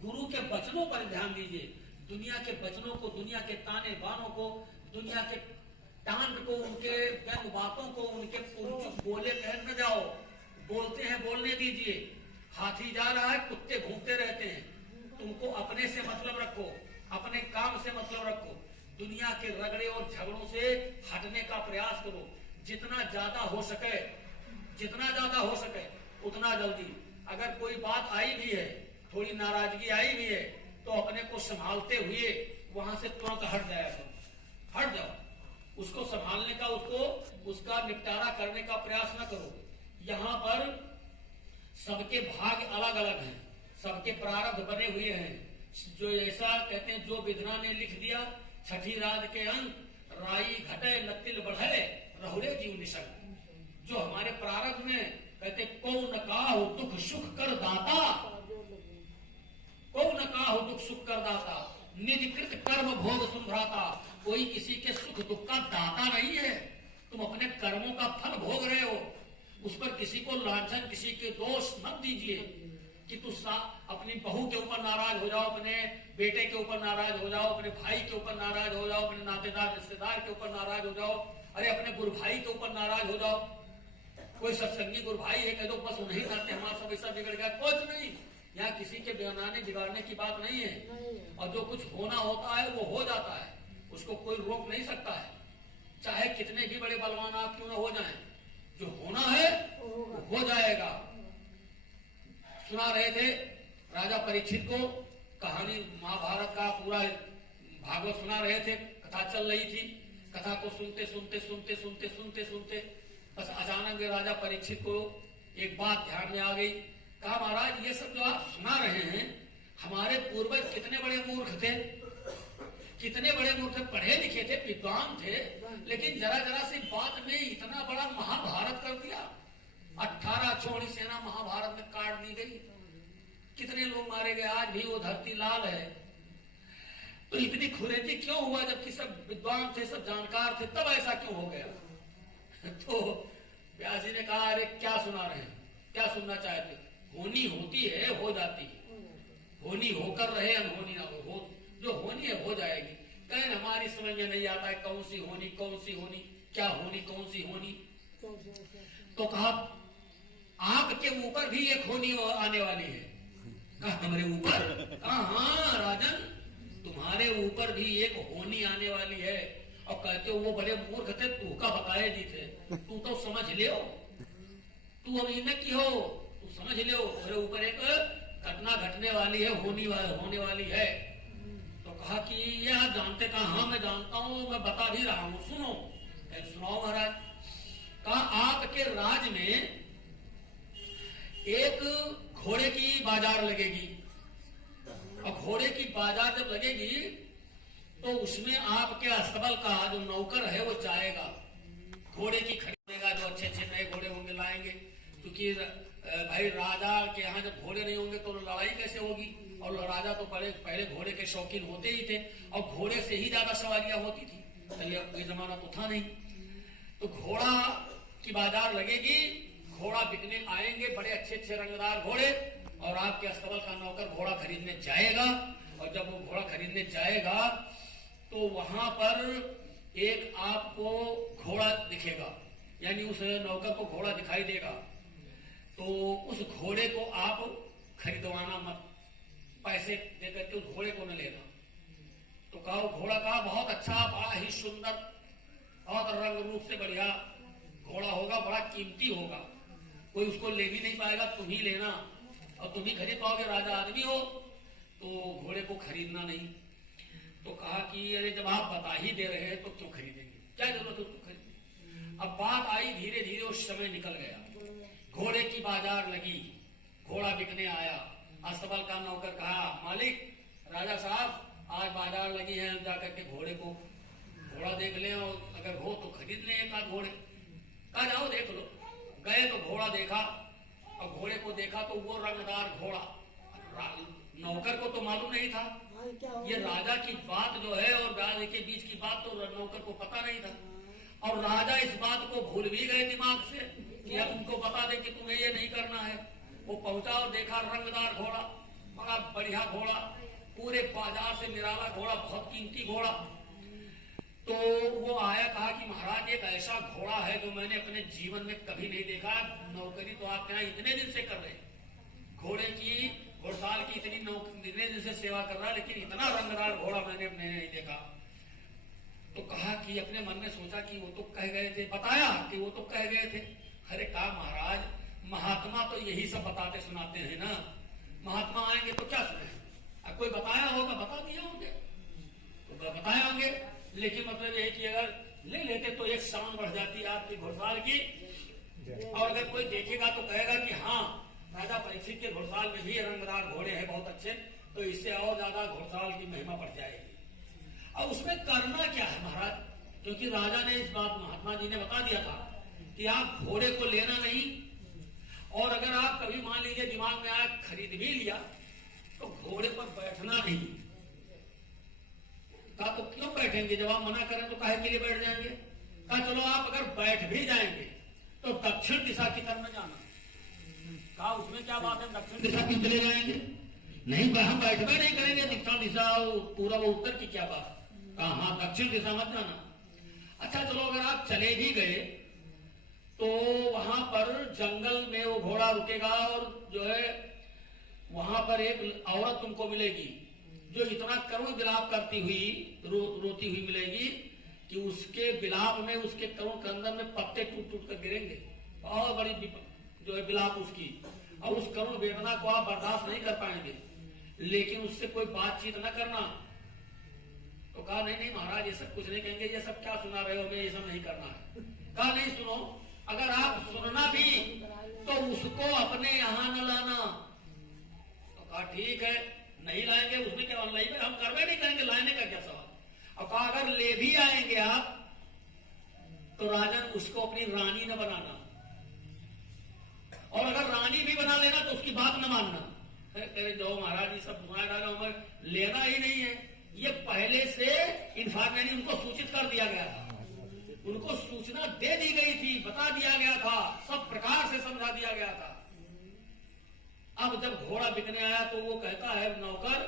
गुरु के वचनों पर ध्यान दीजिए। दुनिया के वचनों को, दुनिया के ताने बानों को, दुनिया के टांट को, उनके व्यंग बातों को, उनके पुरचुक बोले कह न जाओ। बोलते हैं बोलने दीजिए। हाथी जा रहा है, कुत्ते घूमते रहते हैं। तुमको अपने से मतलब रखो, अपने काम से मतलब रखो। दुनिया के रगड़े और झगड़ों से हटने का प्रयास करो। जितना ज्यादा हो सके उतना जल्दी। अगर कोई बात आई भी है, थोड़ी नाराजगी आई भी है, तो अपने को संभालते हुए वहां से तुरंत हट जाओ। उसको संभालने का, उसका निपटारा करने का प्रयास न करो। यहाँ पर सबके भाग्य अलग अलग हैं, सबके प्रारब्ध बने हुए हैं। जो ऐसा कहते हैं, जो विधना ने लिख दिया छठी रात के अंक राई घटे नतिल बढ़े रहुरे जीव निशक। जो हमारे प्रारब्ध में कहते को न काहु दुख सुख कर दाता, को न काहु दुख सुख कर दाता, निज कृत कर्म भोग सुभ्राता। कोई किसी के सुख दुख का दाता नहीं है। तुम अपने कर्मों का फल भोग रहे हो। उस पर किसी को लांछन, किसी के दोष मत दीजिए कि तू अपनी बहू के ऊपर नाराज हो जाओ, अपने बेटे के ऊपर नाराज हो जाओ, अपने भाई के ऊपर नाराज हो जाओ, अपने नातेदार रिश्तेदार के ऊपर नाराज हो जाओ, अरे अपने गुरु भाई के ऊपर नाराज हो जाओ। कोई सत्संगी गुरु भाई है, कह दो बस नहीं चाहते, हमारा सब ऐसा बिगड़ गया। कुछ नहीं, यहाँ किसी के बनाने बिगाड़ने की बात नहीं है। और जो कुछ होना होता है वो हो जाता है, उसको कोई रोक नहीं सकता है। चाहे कितने भी बड़े बलवान आप क्यों ना हो जाएं, जो होना है वो हो जाएगा। सुना रहे थे राजा परीक्षित को कहानी, महाभारत का पूरा भागवत सुना रहे थे, कथा चल रही थी। कथा को सुनते बस अचानक राजा परीक्षित को एक बात ध्यान में आ गई। कहा महाराज ये सब जो आप सुना रहे हैं, हमारे पूर्वज कितने बड़े मूर्ख थे, पढ़े लिखे थे, विद्वान थे, लेकिन जरा सी बात में इतना बड़ा महाभारत कर दिया। 18 छोड़ी सेना महाभारत में काट दी गई। कितने लोग मारे गए, आज भी वो धरती लाल है। तो इतनी खुरेती क्यों हुआ, जबकि सब विद्वान थे, सब जानकार थे, तब ऐसा क्यों हो गया? तो व्यास जी ने कहा अरे क्या सुना रहे हैं, क्या सुनना चाहते? होनी होती है, हो जाती है। होनी होकर रहे, अनहोनी ना हो। जो होनी है हो जाएगी। कहीं हमारी समझ में नहीं आता है कौन सी होनी, क्या होनी, कौन सी होनी। तो कहा आंख के ऊपर भी एक होनी आने वाली है। कहा हमारे ऊपर? कहा हाँ राजन, तुम्हारे ऊपर भी एक होनी आने वाली है। और कहते हो वो बड़े मूर्ख थे, तू का बताए जी थे, तू तो समझ लियो, तू अमीर की हो, तू समझ लियो, मेरे ऊपर एक घटना घटने वाली है, होने वाली है। कहा कि ये आप जानते कहा? हाँ मैं जानता हूँ, मैं बता भी रहा हूँ, सुनो। सुनाओ महाराज। कहा आपके राज में एक घोड़े की बाजार लगेगी, और घोड़े की बाजार जब लगेगी तो उसमें आपके अस्तबल का जो नौकर है वो जाएगा, घोड़े की खरीदेगा, जो अच्छे अच्छे नए घोड़े होंगे लाएंगे, क्योंकि भाई राजा के यहाँ जब घोड़े नहीं होंगे तो लड़ाई कैसे होगी, और राजा तो पहले घोड़े के शौकीन होते ही थे, और घोड़े से ही ज्यादा सवारियां होती थी, पहले कोई जमाना तो था नहीं। तो घोड़ा की बाजार लगेगी, घोड़ा बिकने आएंगे, बड़े अच्छे अच्छे रंगदार घोड़े, और आपके अस्तबल का नौकर घोड़ा खरीदने जाएगा, और जब वो घोड़ा खरीदने जाएगा तो वहां पर एक आपको घोड़ा दिखेगा, यानी उस नौकर को घोड़ा दिखाई देगा, तो उस घोड़े को आप खरीदवाना मत, पैसे दे करके उस घोड़े को न लेना। तो कहा घोड़ा कहा बहुत अच्छा, बड़ा ही सुंदर, बहुत रंग रूप से बढ़िया घोड़ा होगा, बड़ा कीमती होगा, कोई उसको ले भी नहीं पाएगा, तुम ही लेना और तुम ही खरीद पाओगे, राजा आदमी हो, तो घोड़े को खरीदना नहीं। तो कहा कि अरे जब आप बता ही दे रहे हैं तो क्यों खरीदेंगे, क्या जरूरत है उसको खरीदने। अब बात आई, धीरे धीरे उस समय निकल गया, घोड़े की बाजार लगी, घोड़ा बिकने आया, अस्तबल का नौकर कहा मालिक राजा साहब आज बाजार लगी है, हम जाकर के घोड़े को घोड़ा देख ले, और अगर हो तो खरीद ले एक आध घोड़े। कहा जाओ देख लो। गए तो घोड़ा देखा, और घोड़े को देखा तो वो रंगदार घोड़ा, नौकर को तो मालूम नहीं था ये राजा की बात जो है और राजा के बीच की बात, तो नौकर को पता नहीं था, और राजा इस बात को भूल भी गए दिमाग से कि अब उनको बता दे कि तुम्हें ये नहीं करना है। वो पहुंचा और देखा रंगदार घोड़ा, बड़ा बढ़िया घोड़ा, पूरे बाजार से निराला घोड़ा, बहुत कीमती घोड़ा। तो वो आया, कहा कि महाराज एक ऐसा घोड़ा है जो मैंने अपने जीवन में कभी नहीं देखा, नौकरी तो आप यहाँ इतने दिन से कर रहे हैं, घोड़े की घोड़साल की इतने दिन से सेवा कर रहा, लेकिन इतना रंगदार घोड़ा मैंने नहीं देखा। तो कहा कि अपने मन में सोचा कि वो तो कह गए थे, बताया कि वो तो कह गए थे। अरे कहा महाराज महात्मा तो यही सब बताते सुनाते हैं ना, महात्मा आएंगे तो क्या सुने, कोई बताया होगा बता दिए होंगे, तो बताए होंगे, लेकिन मतलब यही कि अगर ले लेते तो एक शान बढ़ जाती है आपकी घोड़साल की, और अगर कोई देखेगा तो कहेगा कि हाँ राजा परीक्षित के घोड़साल में भी रंगदार घोड़े हैं बहुत अच्छे, तो इससे और ज्यादा घोड़साल की महिमा बढ़ जाएगी। अब उसमें करना क्या है महाराज, क्योंकि राजा ने इस बात महात्मा जी ने बता दिया था कि आप घोड़े को लेना नहीं, और अगर आप कभी मान लीजिए दिमाग में आया खरीद भी लिया तो घोड़े पर बैठना नहीं। कहा तो क्यों बैठेंगे, जब आप मना करें तो काहे के लिए बैठ जाएंगे। कहा चलो आप अगर बैठ भी जाएंगे तो दक्षिण दिशा की तरफ जाना। कहा उसमें क्या बात है, दक्षिण दिशा की चले जाएंगे, नहीं हम बैठबे नहीं करेंगे, दक्षिण दिशा पूरा वो उत्तर की क्या बात। कहा हाँ दक्षिण दिशा मत जाना। अच्छा चलो अगर आप चले भी गए तो वहां पर जंगल में वो घोड़ा रुकेगा, और जो है वहां पर एक औरत तुमको मिलेगी जो इतना करुण विलाप करती हुई रोती हुई मिलेगी कि उसके विलाप में, उसके करुण कंदन में पत्ते टूट टूट कर गिरेंगे, बहुत बड़ी जो है विलाप उसकी, और उस करुण वेदना को आप बर्दाश्त नहीं कर पाएंगे, लेकिन उससे कोई बातचीत न करना। तो कहा नहीं नहीं महाराज ये सब कुछ नहीं कहेंगे, ये सब क्या सुना रहे हो, मैं ये सब नहीं करना है। कहा नहीं सुनो, अगर आप सुनना भी तो उसको अपने यहाँ न लाना। तो कहा ठीक है नहीं लाएंगे, उसमें क्या लाएंगे, हम करवे नहीं करेंगे, लाने का क्या सवाल। और कहा अगर ले भी आएंगे आप तो राजन उसको अपनी रानी न बनाना, और अगर रानी भी बना लेना तो उसकी बात न मानना। अरे जाओ महाराज ये सब सुना डालो, हमें लेना ही नहीं है, ये पहले से इन्फॉर्मेशन उनको सूचित कर दिया गया था, उनको सूचना दे दी गई थी, बता दिया गया था, सब प्रकार से समझा दिया गया था। अब जब घोड़ा बिकने आया तो वो कहता है नौकर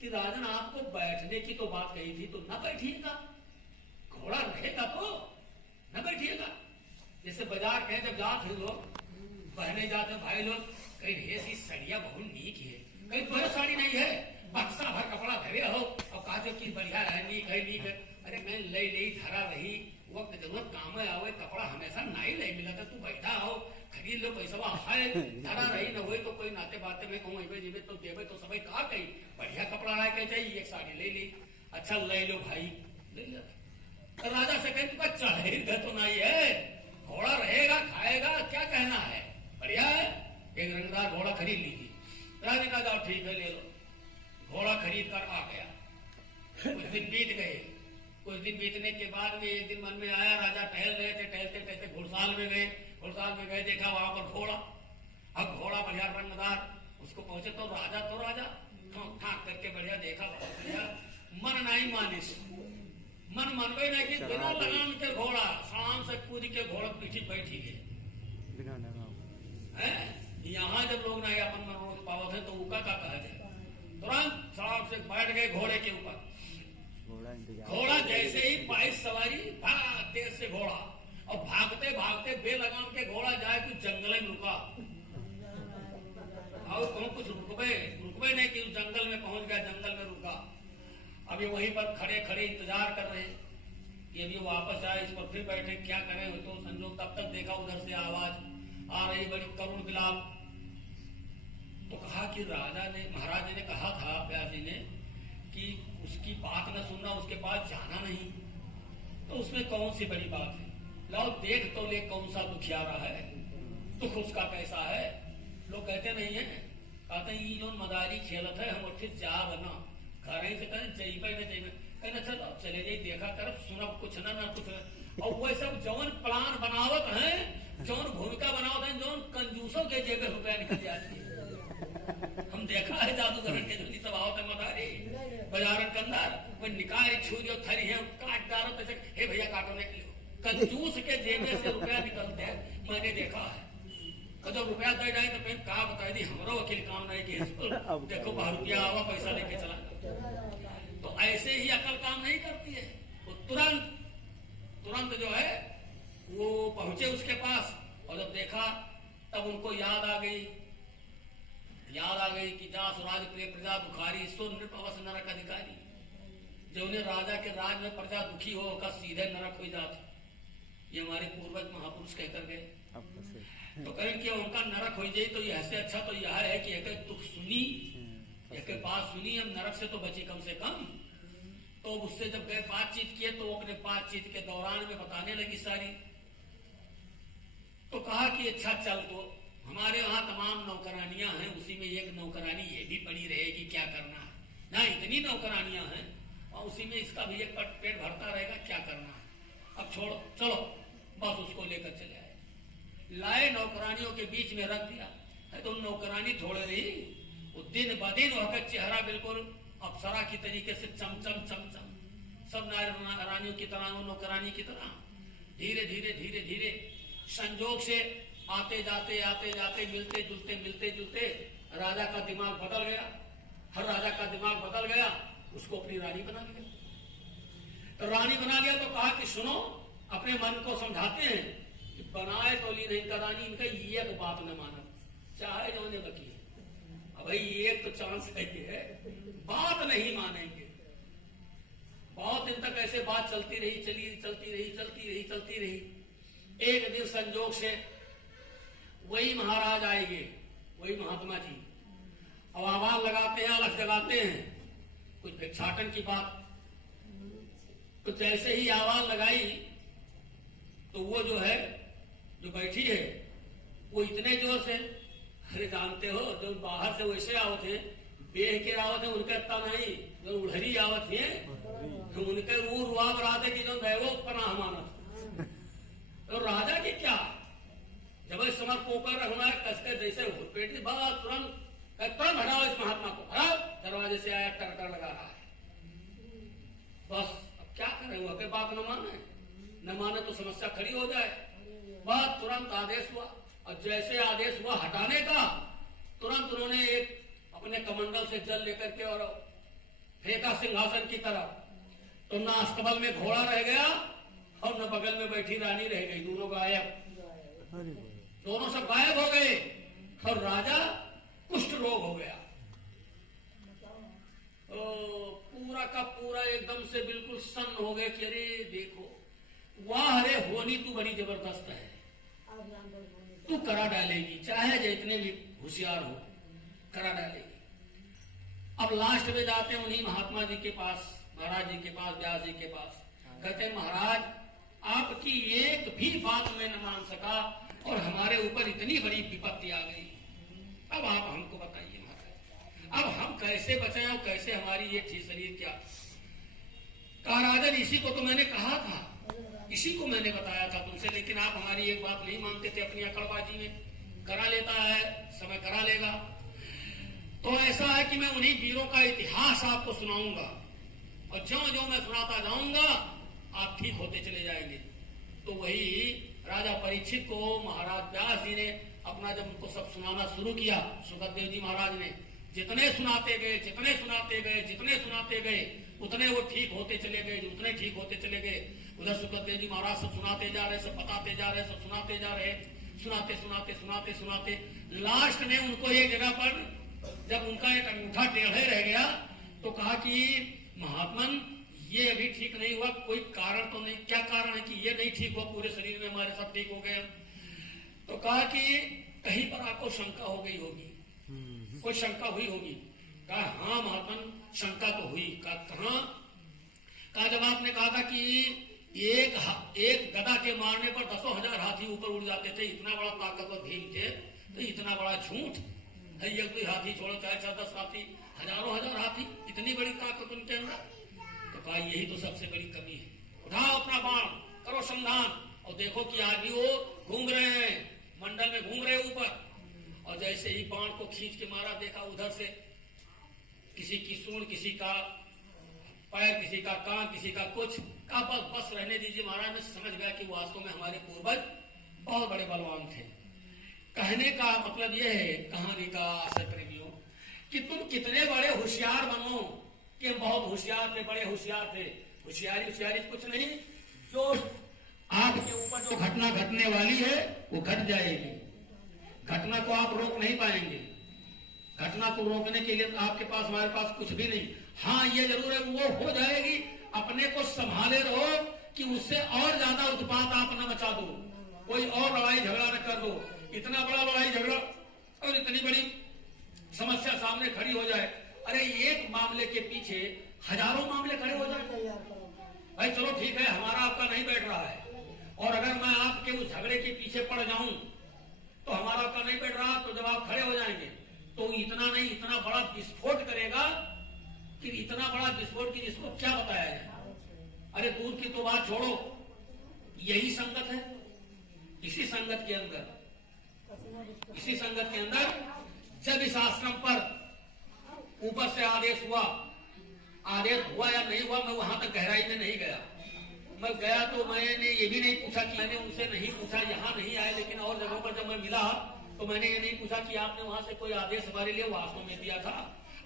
कि राजन आपको बैठने की तो बात कही थी, तो न बैठिएगा, घोड़ा रहेगा तो न बैठिएगा। जैसे बाजार कहे जब जाते लोग पहने जाते भाई लोग, कहीं ऐसी साड़ियां बहुत नीक है, कहीं कोई साड़ी नहीं है, बक्सा भर कपड़ा धरे हो और कहा जो कि बढ़िया है नीक है। अरे मैं ले धरा रही वक्त जरूरत काम में आवे कपड़ा हमेशा नहीं ले मिला था। तू बैठा हो खरीद लो पैसा है धरा रही न हुई तो कोई नाते बाते में कहूँ जीवे तो देवे तो सब कहा कही बढ़िया कपड़ा ला के चाहिए एक साड़ी ले ली। अच्छा ले लो भाई ले लिया। तो राजा से कहे तुमका चढ़े तो नहीं है घोड़ा रहेगा खाएगा क्या कहना है बढ़िया है एक रंगदार घोड़ा खरीद लीजिए। राजा ने कहा जाओ ठीक है ले लो। घोड़ा खरीद कर आ गया। कुछ दिन बीत गए। कुछ दिन बीतने के बाद में एक दिन मन में आया राजा टहल रहे थे टहलते टहलते घुड़साल में गए देखा वहां पर घोड़ा। अब घोड़ा बढ़िया रंगदार उसको पहुंचे तो राजा ठाक करके बढ़िया देखा बढ़िया मन नहीं मानिस मन मनवे नहीं कि बिना लगाम के घोड़ा शाम से कूद के घोड़ा पीछे बैठी गए। यहाँ जब लोग नहीं अपन मन रोक पावत है तो उका का कहा जाए तुरंत सड़क से बैठ गए घोड़े के ऊपर। घोड़ा जैसे ही 22 सवारी भाग तेज से घोड़ा और भागते भागते बेलगाम के घोड़ा जाए कुछ जंगल में रुका और कहूँ कुछ रुकवे नहीं कि जंगल में पहुंच गया जंगल में रुका। अभी वहीं पर खड़े खड़े इंतजार कर रहे कि अभी वापस आए इस पर फिर बैठे क्या करें तो संजोग तब तक देखा उधर से आवाज आ रही बड़ी करुण विलाप। तो कहा कि राजा ने महाराज ने कहा था प्यासी ने कि उसकी बात न सुनना उसके पास जाना नहीं तो उसमें कौन सी बड़ी बात है लाओ देख तो ले कौन सा दुखियारा है दुख उसका कैसा है। लोग कहते नहीं है कहते ये जो मदारी खेलत है हम फिर जा बना घर से कहें जइबे न जइबे कहना चलो चले जाइए देखा कर सुनब कुछ न कुछ और वो सब जौन प्लान बनावत है जौन भूमिका बनावत है जौन कंजूसों के जेबे रुपया निकल जाती है। हम देखा है जादूगर के जो स्वभाव है मदारी बाजार के अंदर कोई निकाय छुरी थरी है काट डालो तो हे भैया काटो नहीं लियो कंजूस के जेबे से रुपया निकलते हैं मैंने देखा है। तो जब रुपया दे जाए तो फिर कहा बता दी हमारा वकील काम नहीं किया देखो 12 रुपया आवा पैसा लेके चला। तो ऐसे ही अकल काम नहीं करती है। वो तुरंत जो है वो पहुंचे उसके पास और जब देखा तब उनको याद आ गई कि जा सुराज प्रिय प्रजा दुखारी सो नृप अवश्य नरक अधिकारी। जो उन्हें राजा के राज में प्रजा दुखी हो का सीधे नरक हो जाते ये हमारे पूर्वज महापुरुष कहकर गए। तो कहें कि उनका नरक हो जाए तो यह से अच्छा तो यह है कि एक दुख सुनी एक बात सुनी हम नरक से तो बचे कम से कम। तो उससे जब गए बातचीत किए तो वो अपने बातचीत के दौरान में बताने लगी सारी। तो कहा कि अच्छा चल तो हमारे वहां तमाम नौकरानियां हैं उसी में एक नौकरानी ये भी पड़ी रहेगी क्या करना है ना इतनी नौकरानियां हैं और उसी में इसका भी एक पेट भरता रहेगा क्या करना है अब छोड़ो चलो बस उसको लेकर चले आए लाए नौकरानियों के बीच में रख दिया है। तो नौकरानी थोड़े रही वो दिन ब दिन वह चेहरा बिल्कुल अप्सरा की तरीके से चमचम सब रानियों की तरह नौकरानी की तरह धीरे धीरे संजोग से आते जाते मिलते जुलते राजा का दिमाग बदल गया। हर राजा का दिमाग बदल गया उसको अपनी रानी बना लिया। तो रानी बना लिया तो कहा कि सुनो अपने मन को समझाते हैं कि बनाए तो ली नहीं करानी इनका ये तो बात न माना चाहे जो ने बकी अब भाई एक तो चांस है बात नहीं मानेंगे। बहुत दिन तक ऐसे बात चलती रही। एक दिन संजोग से वही महाराज आएंगे वही महात्मा जी अब आवाज लगाते हैं अलग जगाते हैं कुछ भिक्षाटन की बात। तो जैसे ही आवाज लगाई तो वो जो है जो बैठी है वो इतने जोर से अरे जानते हो जो बाहर से वैसे आवत है बेह के आवत है उनका इतना नहीं जो उड़हरी आवत है तो उनके वो रुआब रहा था कि जो दैवो पनाह माना। तो राजा की क्या जब इस समय पोकर रखना है कसके जैसे पेट बात तुरंत हटाओ इस महात्मा को हटाओ दरवाजे से आया टरटर लगा रहा है। बस अब क्या करें वो के बात न माने तो समस्या खड़ी हो जाए। बात तुरंत आदेश हुआ और जैसे आदेश हुआ हटाने का तुरंत उन्होंने एक अपने कमंडल से जल लेकर के और फेंका सिंहासन की तरफ। तो न अस्तबल में घोड़ा रह गया और न बगल में बैठी रानी रह गई दोनों गायब दोनों सब गायब हो गए और राजा कुष्ठ रोग हो गया। पूरा का पूरा एकदम से बिल्कुल सन्न हो गए कि अरे देखो, वाह अरे होनी तू बड़ी जबरदस्त है, तू करा डालेगी, चाहे जितने भी होशियार हो करा डालेगी। अब लास्ट में जाते हैं उन्हीं महात्मा जी के पास, महाराज जी के पास, व्यास जी के पास। कहते हैं महाराज आपकी एक भी बात मैं न मान सका और हमारे ऊपर इतनी बड़ी विपत्ति आ गई। अब आप हमको बताइए महाराज, अब हम कैसे बचें और कैसे हमारी ये ठीक शरीर क्या। कहा राजन इसी को तो मैंने कहा था, इसी को मैंने बताया था तुमसे, लेकिन आप हमारी एक बात नहीं मानते थे। अपनी अकड़बाजी में करा लेता है, समय करा लेगा। तो ऐसा है कि मैं उन्हीं वीरों का इतिहास आपको सुनाऊंगा और ज्यों ज्यों मैं सुनाता जाऊंगा आप ठीक होते चले जाएंगे। तो वही राजा परीक्षित को महाराज व्यास जी ने अपना जब उनको सब सुनाना शुरू किया, सुखदेव जी महाराज ने जितने सुनाते गए, जितने सुनाते गए, जितने सुनाते गए, उतने वो ठीक होते चले गए, उतने ठीक होते चले गए। उधर सुखदेव जी महाराज सब सुनाते जा रहे, सब बताते जा रहे, सब सुनाते जा रहे, सुनाते सुनाते सुनाते सुनाते लास्ट में उनको एक जगह पर जब उनका एक अंगूठा टेढ़े रह गया तो कहा कि महात्मन ये अभी ठीक नहीं हुआ, कोई कारण तो नहीं, क्या कारण है कि ये नहीं ठीक हुआ, पूरे शरीर में हमारे सब ठीक हो गए। तो कहा कि कहीं पर आपको शंका हो गई होगी, कोई शंका हुई होगी। कहा हाँ महात्मन शंका तो हुई। कहा कहाँ? कहा जब आपने कहा था कि एक गदा के मारने पर 10,000 हाथी ऊपर उड़ जाते थे, इतना बड़ा ताकतवर भीम थे, तो इतना बड़ा झूठ है। एक कोई हाथी छोड़ो, चाहे 10 हाथी, हजारों हजार हाथी, इतनी बड़ी ताकत उनके अंदर। तो कहा यही तो सबसे बड़ी कमी है। उठाओ अपना बाण, करो संधान और देखो कि आज भी वो घूम रहे हैं, मंडल में घूम रहे ऊपर। और जैसे ही बाण को खींच के मारा, देखा उधर से किसी की सूंड, किसी का पैर, किसी का कान, किसी का कुछ। कहा बस रहने दीजिए महाराज। मैं समझ गया कि वास्तव में हमारे पूर्वज बहुत बड़े बलवान थे। कहने का मतलब यह है कहानी का आशय प्रेमियों कि तुम कितने बड़े होशियार बनो कि हम बहुत होशियार थे, बड़े होशियार थे। होशियारी कुछ नहीं, जो आपके ऊपर जो घटना घटने वाली है वो घट जाएगी। घटना को आप रोक नहीं पाएंगे। घटना को रोकने के लिए आपके पास, हमारे पास कुछ भी नहीं। हाँ ये जरूर है वो हो जाएगी। अपने को संभाले रहो कि उससे और ज्यादा उत्पात आप न मचा दो, कोई और लड़ाई झगड़ा न कर दो। इतना बड़ा लड़ाई झगड़ा और इतनी बड़ी समस्या सामने खड़ी हो जाए, अरे एक मामले के पीछे हजारों मामले खड़े हो जाए। भाई चलो ठीक है, हमारा आपका नहीं बैठ रहा है, और अगर मैं आपके उस झगड़े के पीछे पड़ जाऊं तो हमारा आपका नहीं बैठ रहा, तो जब आप खड़े हो जाएंगे तो इतना नहीं, इतना बड़ा विस्फोट करेगा कि इतना बड़ा विस्फोट की जिसको क्या बताया जाए। अरे दूर की तो बात छोड़ो, यही संगत है। इसी संगत के अंदर जब इस आश्रम पर ऊपर से आदेश हुआ या नहीं हुआ, मैं वहां तक गहराई में नहीं गया। मैं गया तो मैंने ये भी नहीं पूछा कि मैंने उनसे नहीं पूछा, यहाँ नहीं आए, लेकिन और जगहों पर जब मैं मिला तो मैंने ये नहीं पूछा कि आपने वहां से कोई आदेश हमारे लिए वास्तव में दिया था।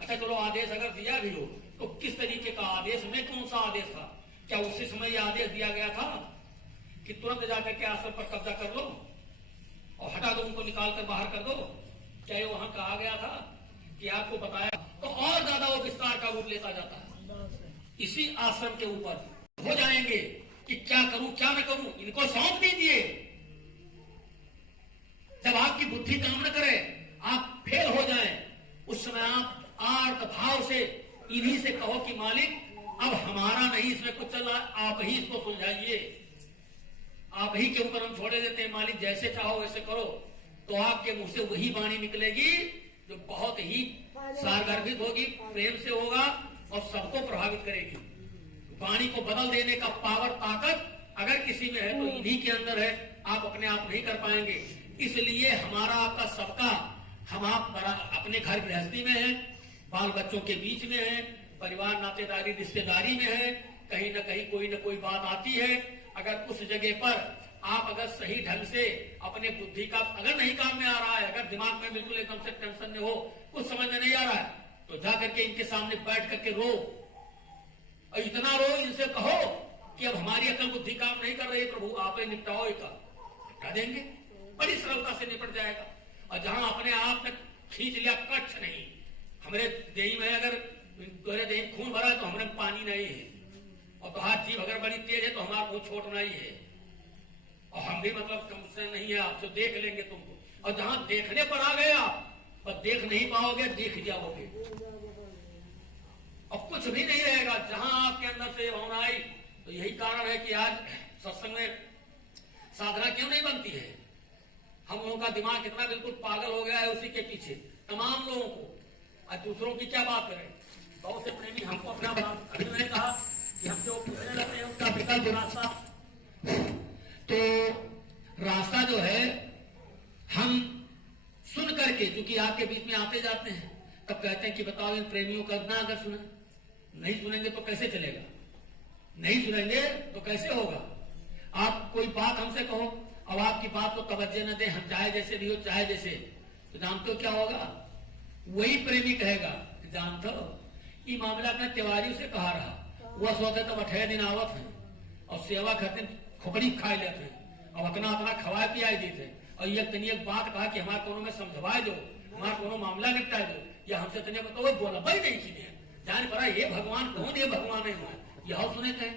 अच्छा चलो आदेश अगर दिया भी हो तो किस तरीके का आदेश, में कौन सा आदेश था? क्या उसी समय यह आदेश दिया गया था कि तुरंत जाकर के आश्रम पर कब्जा कर लो और हटा दो, उनको निकाल कर बाहर कर दो? क्या ये वहां कहा गया था कि आपको बताया? तो और ज्यादा वो विस्तार का रूप लेता जाता है। इसी आश्रम के ऊपर हो जाएंगे कि क्या करूं क्या न करूं, इनको सौंप दीजिए। जब आपकी बुद्धि काम न करे, आप फेल हो जाएं, उस समय आप आर्त भाव से इन्हीं से कहो कि मालिक अब हमारा नहीं इसमें कुछ चल रहा, आप ही इसको सुलझाइए, आप ही के ऊपर हम छोड़े देते हैं, मालिक जैसे चाहो वैसे करो। तो आपके मुंह से वही वाणी निकलेगी जो बहुत ही सारगर्भित होगी, प्रेम से होगा और सबको प्रभावित करेगी। वाणी को बदल देने का पावर, ताकत अगर किसी में है तो इन्हीं के अंदर है, आप अपने आप नहीं कर पाएंगे। इसलिए हमारा आपका सबका, हम आप अपने घर गृहस्थी में है, बाल बच्चों के बीच में है, परिवार नातेदारी रिश्तेदारी में है, कहीं ना कहीं कोई ना कोई बात आती है। अगर उस जगह पर आप अगर सही ढंग से अपने बुद्धि का अगर नहीं काम में आ रहा है, अगर दिमाग में बिल्कुल एकदम से टेंशन में हो, कुछ समझ में नहीं आ रहा है, तो जाकर के इनके सामने बैठ करके रो, और इतना रो, इनसे कहो कि अब हमारी अकल बुद्धि काम नहीं कर रही, प्रभु आप ही निपटाओ, निपटा देंगे, बड़ी सरलता से निपट जाएगा। और जहां अपने आप तक खींच लिया, कच्छ नहीं। हमारे देही में अगर तोरे देह खून भरा है तो हमारे में पानी नहीं है, और तो हाथ जीभ अगर बड़ी तेज है तो हमारा मुंह छोड़ना ही है, और हम भी मतलब कम से नहीं है, आपसे देख लेंगे तुमको, और जहां देखने पर आ गए आप पर देख नहीं पाओगे, देख जाओगे, और कुछ भी नहीं रहेगा। जहां आपके अंदर से भावना आई, तो यही कारण है कि आज सत्संग में साधना क्यों नहीं बनती है। हम लोगों का दिमाग कितना बिल्कुल पागल हो गया है उसी के पीछे, तमाम लोगों को। आज दूसरों की क्या बात करें, बहुत से प्रेमी हमको अपना बात, अभी मैंने कहा कि हमसे वो पूछने लगते हैं उसका विकल्प रास्ता, तो रास्ता जो है हम सुन करके, क्योंकि आपके बीच में आते जाते हैं, तब कहते हैं कि बताओ इन प्रेमियों का ना अगर सुना, नहीं सुनेंगे तो कैसे चलेगा, नहीं सुनेंगे तो कैसे होगा। आप कोई बात हमसे कहो, अब आपकी बात को तवज्जो न दे, हम चाहे जैसे भी हो चाहे जैसे, तो जानते हो क्या होगा, वही प्रेमी कहेगा जानते हो ये मामला अपने तिवारी से कहा रहा, वह सोचते तब 18 दिन आवत है और सेवा करते खोपड़ी खाए लेते हैं और अपना अपना खवाए पियाई देते, और ये तनी एक बात कहा कि हमारे कोनो में समझवाए दो, हमारा कोनो मामला निपटाए दो, या हमसे तनी बताओ बोला भाई नहीं की जान पड़ा ये भगवान कौन, ये भगवान है यह सुने थे।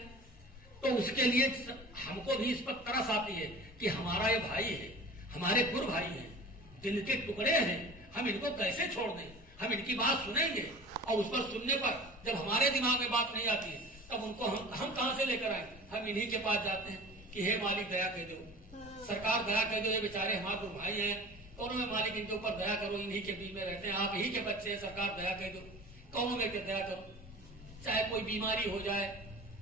तो उसके लिए हमको भी इस पर तरस आती है कि हमारा ये भाई है, हमारे गुरु भाई हैं, दिल के टुकड़े हैं, हम इनको कैसे छोड़ दें, हम इनकी बात सुनेंगे, और उस पर सुनने पर जब हमारे दिमाग में बात नहीं आती है तब उनको हम कहां से लेकर आए। हम इन्हीं के पास जाते हैं कि हे मालिक दया कह दो, सरकार दया कह दो, ये बेचारे हमारे गुरु भाई हैं, कौनों में मालिक इनके ऊपर दया करो, इन्हीं के बीच में रहते हैं, आप ही के बच्चे हैं, सरकार दया कह दो, कौनों में दया करो। चाहे कोई बीमारी हो जाए,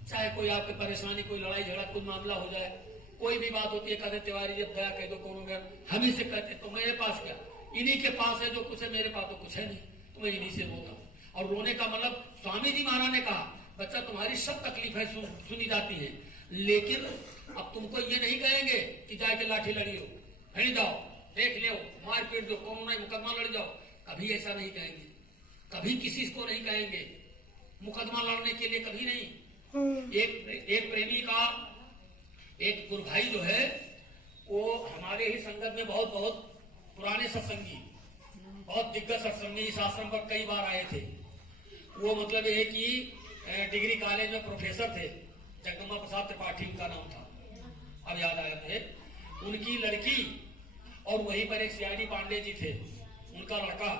चाहे कोई आपकी परेशानी, कोई लड़ाई झगड़ा, कोई मामला हो जाए, कोई भी बात होती है, कहते तिवारी जब दया कह दो कौन में, हम ही से कहते तो मेरे पास क्या, इन्हीं के पास है जो कुछ है, मेरे पास तो कुछ है नहीं, तो मैं इन्हीं से रोता हूँ। और रोने का मतलब स्वामी जी महाराज ने कहा बच्चा तुम्हारी सब तकलीफें सुनी जाती है, लेकिन अब तुमको ये नहीं कहेंगे कि जाके लाठी लड़ियो, खड़ी जाओ, देख लो, मार पीट दो, कौन नहीं मुकदमा लड़ जाओ, कभी ऐसा नहीं कहेंगे, कभी किसी को नहीं कहेंगे, मुकदमा लड़ने के लिए कभी नहीं। एक प्रेमी का एक गुरु भाई जो है वो हमारे ही संगत में बहुत बहुत पुराने सत्संगी, बहुत दिग्गज सत्संगी इस आश्रम पर कई बार आए थे। वो मतलब ये कि डिग्री कॉलेज में प्रोफेसर थे, जगदम्बा प्रसाद त्रिपाठी उनका नाम था, अब याद आया थे। उनकी लड़की और वहीं पर एक सीआईडी पांडे जी थे, उनका लड़का,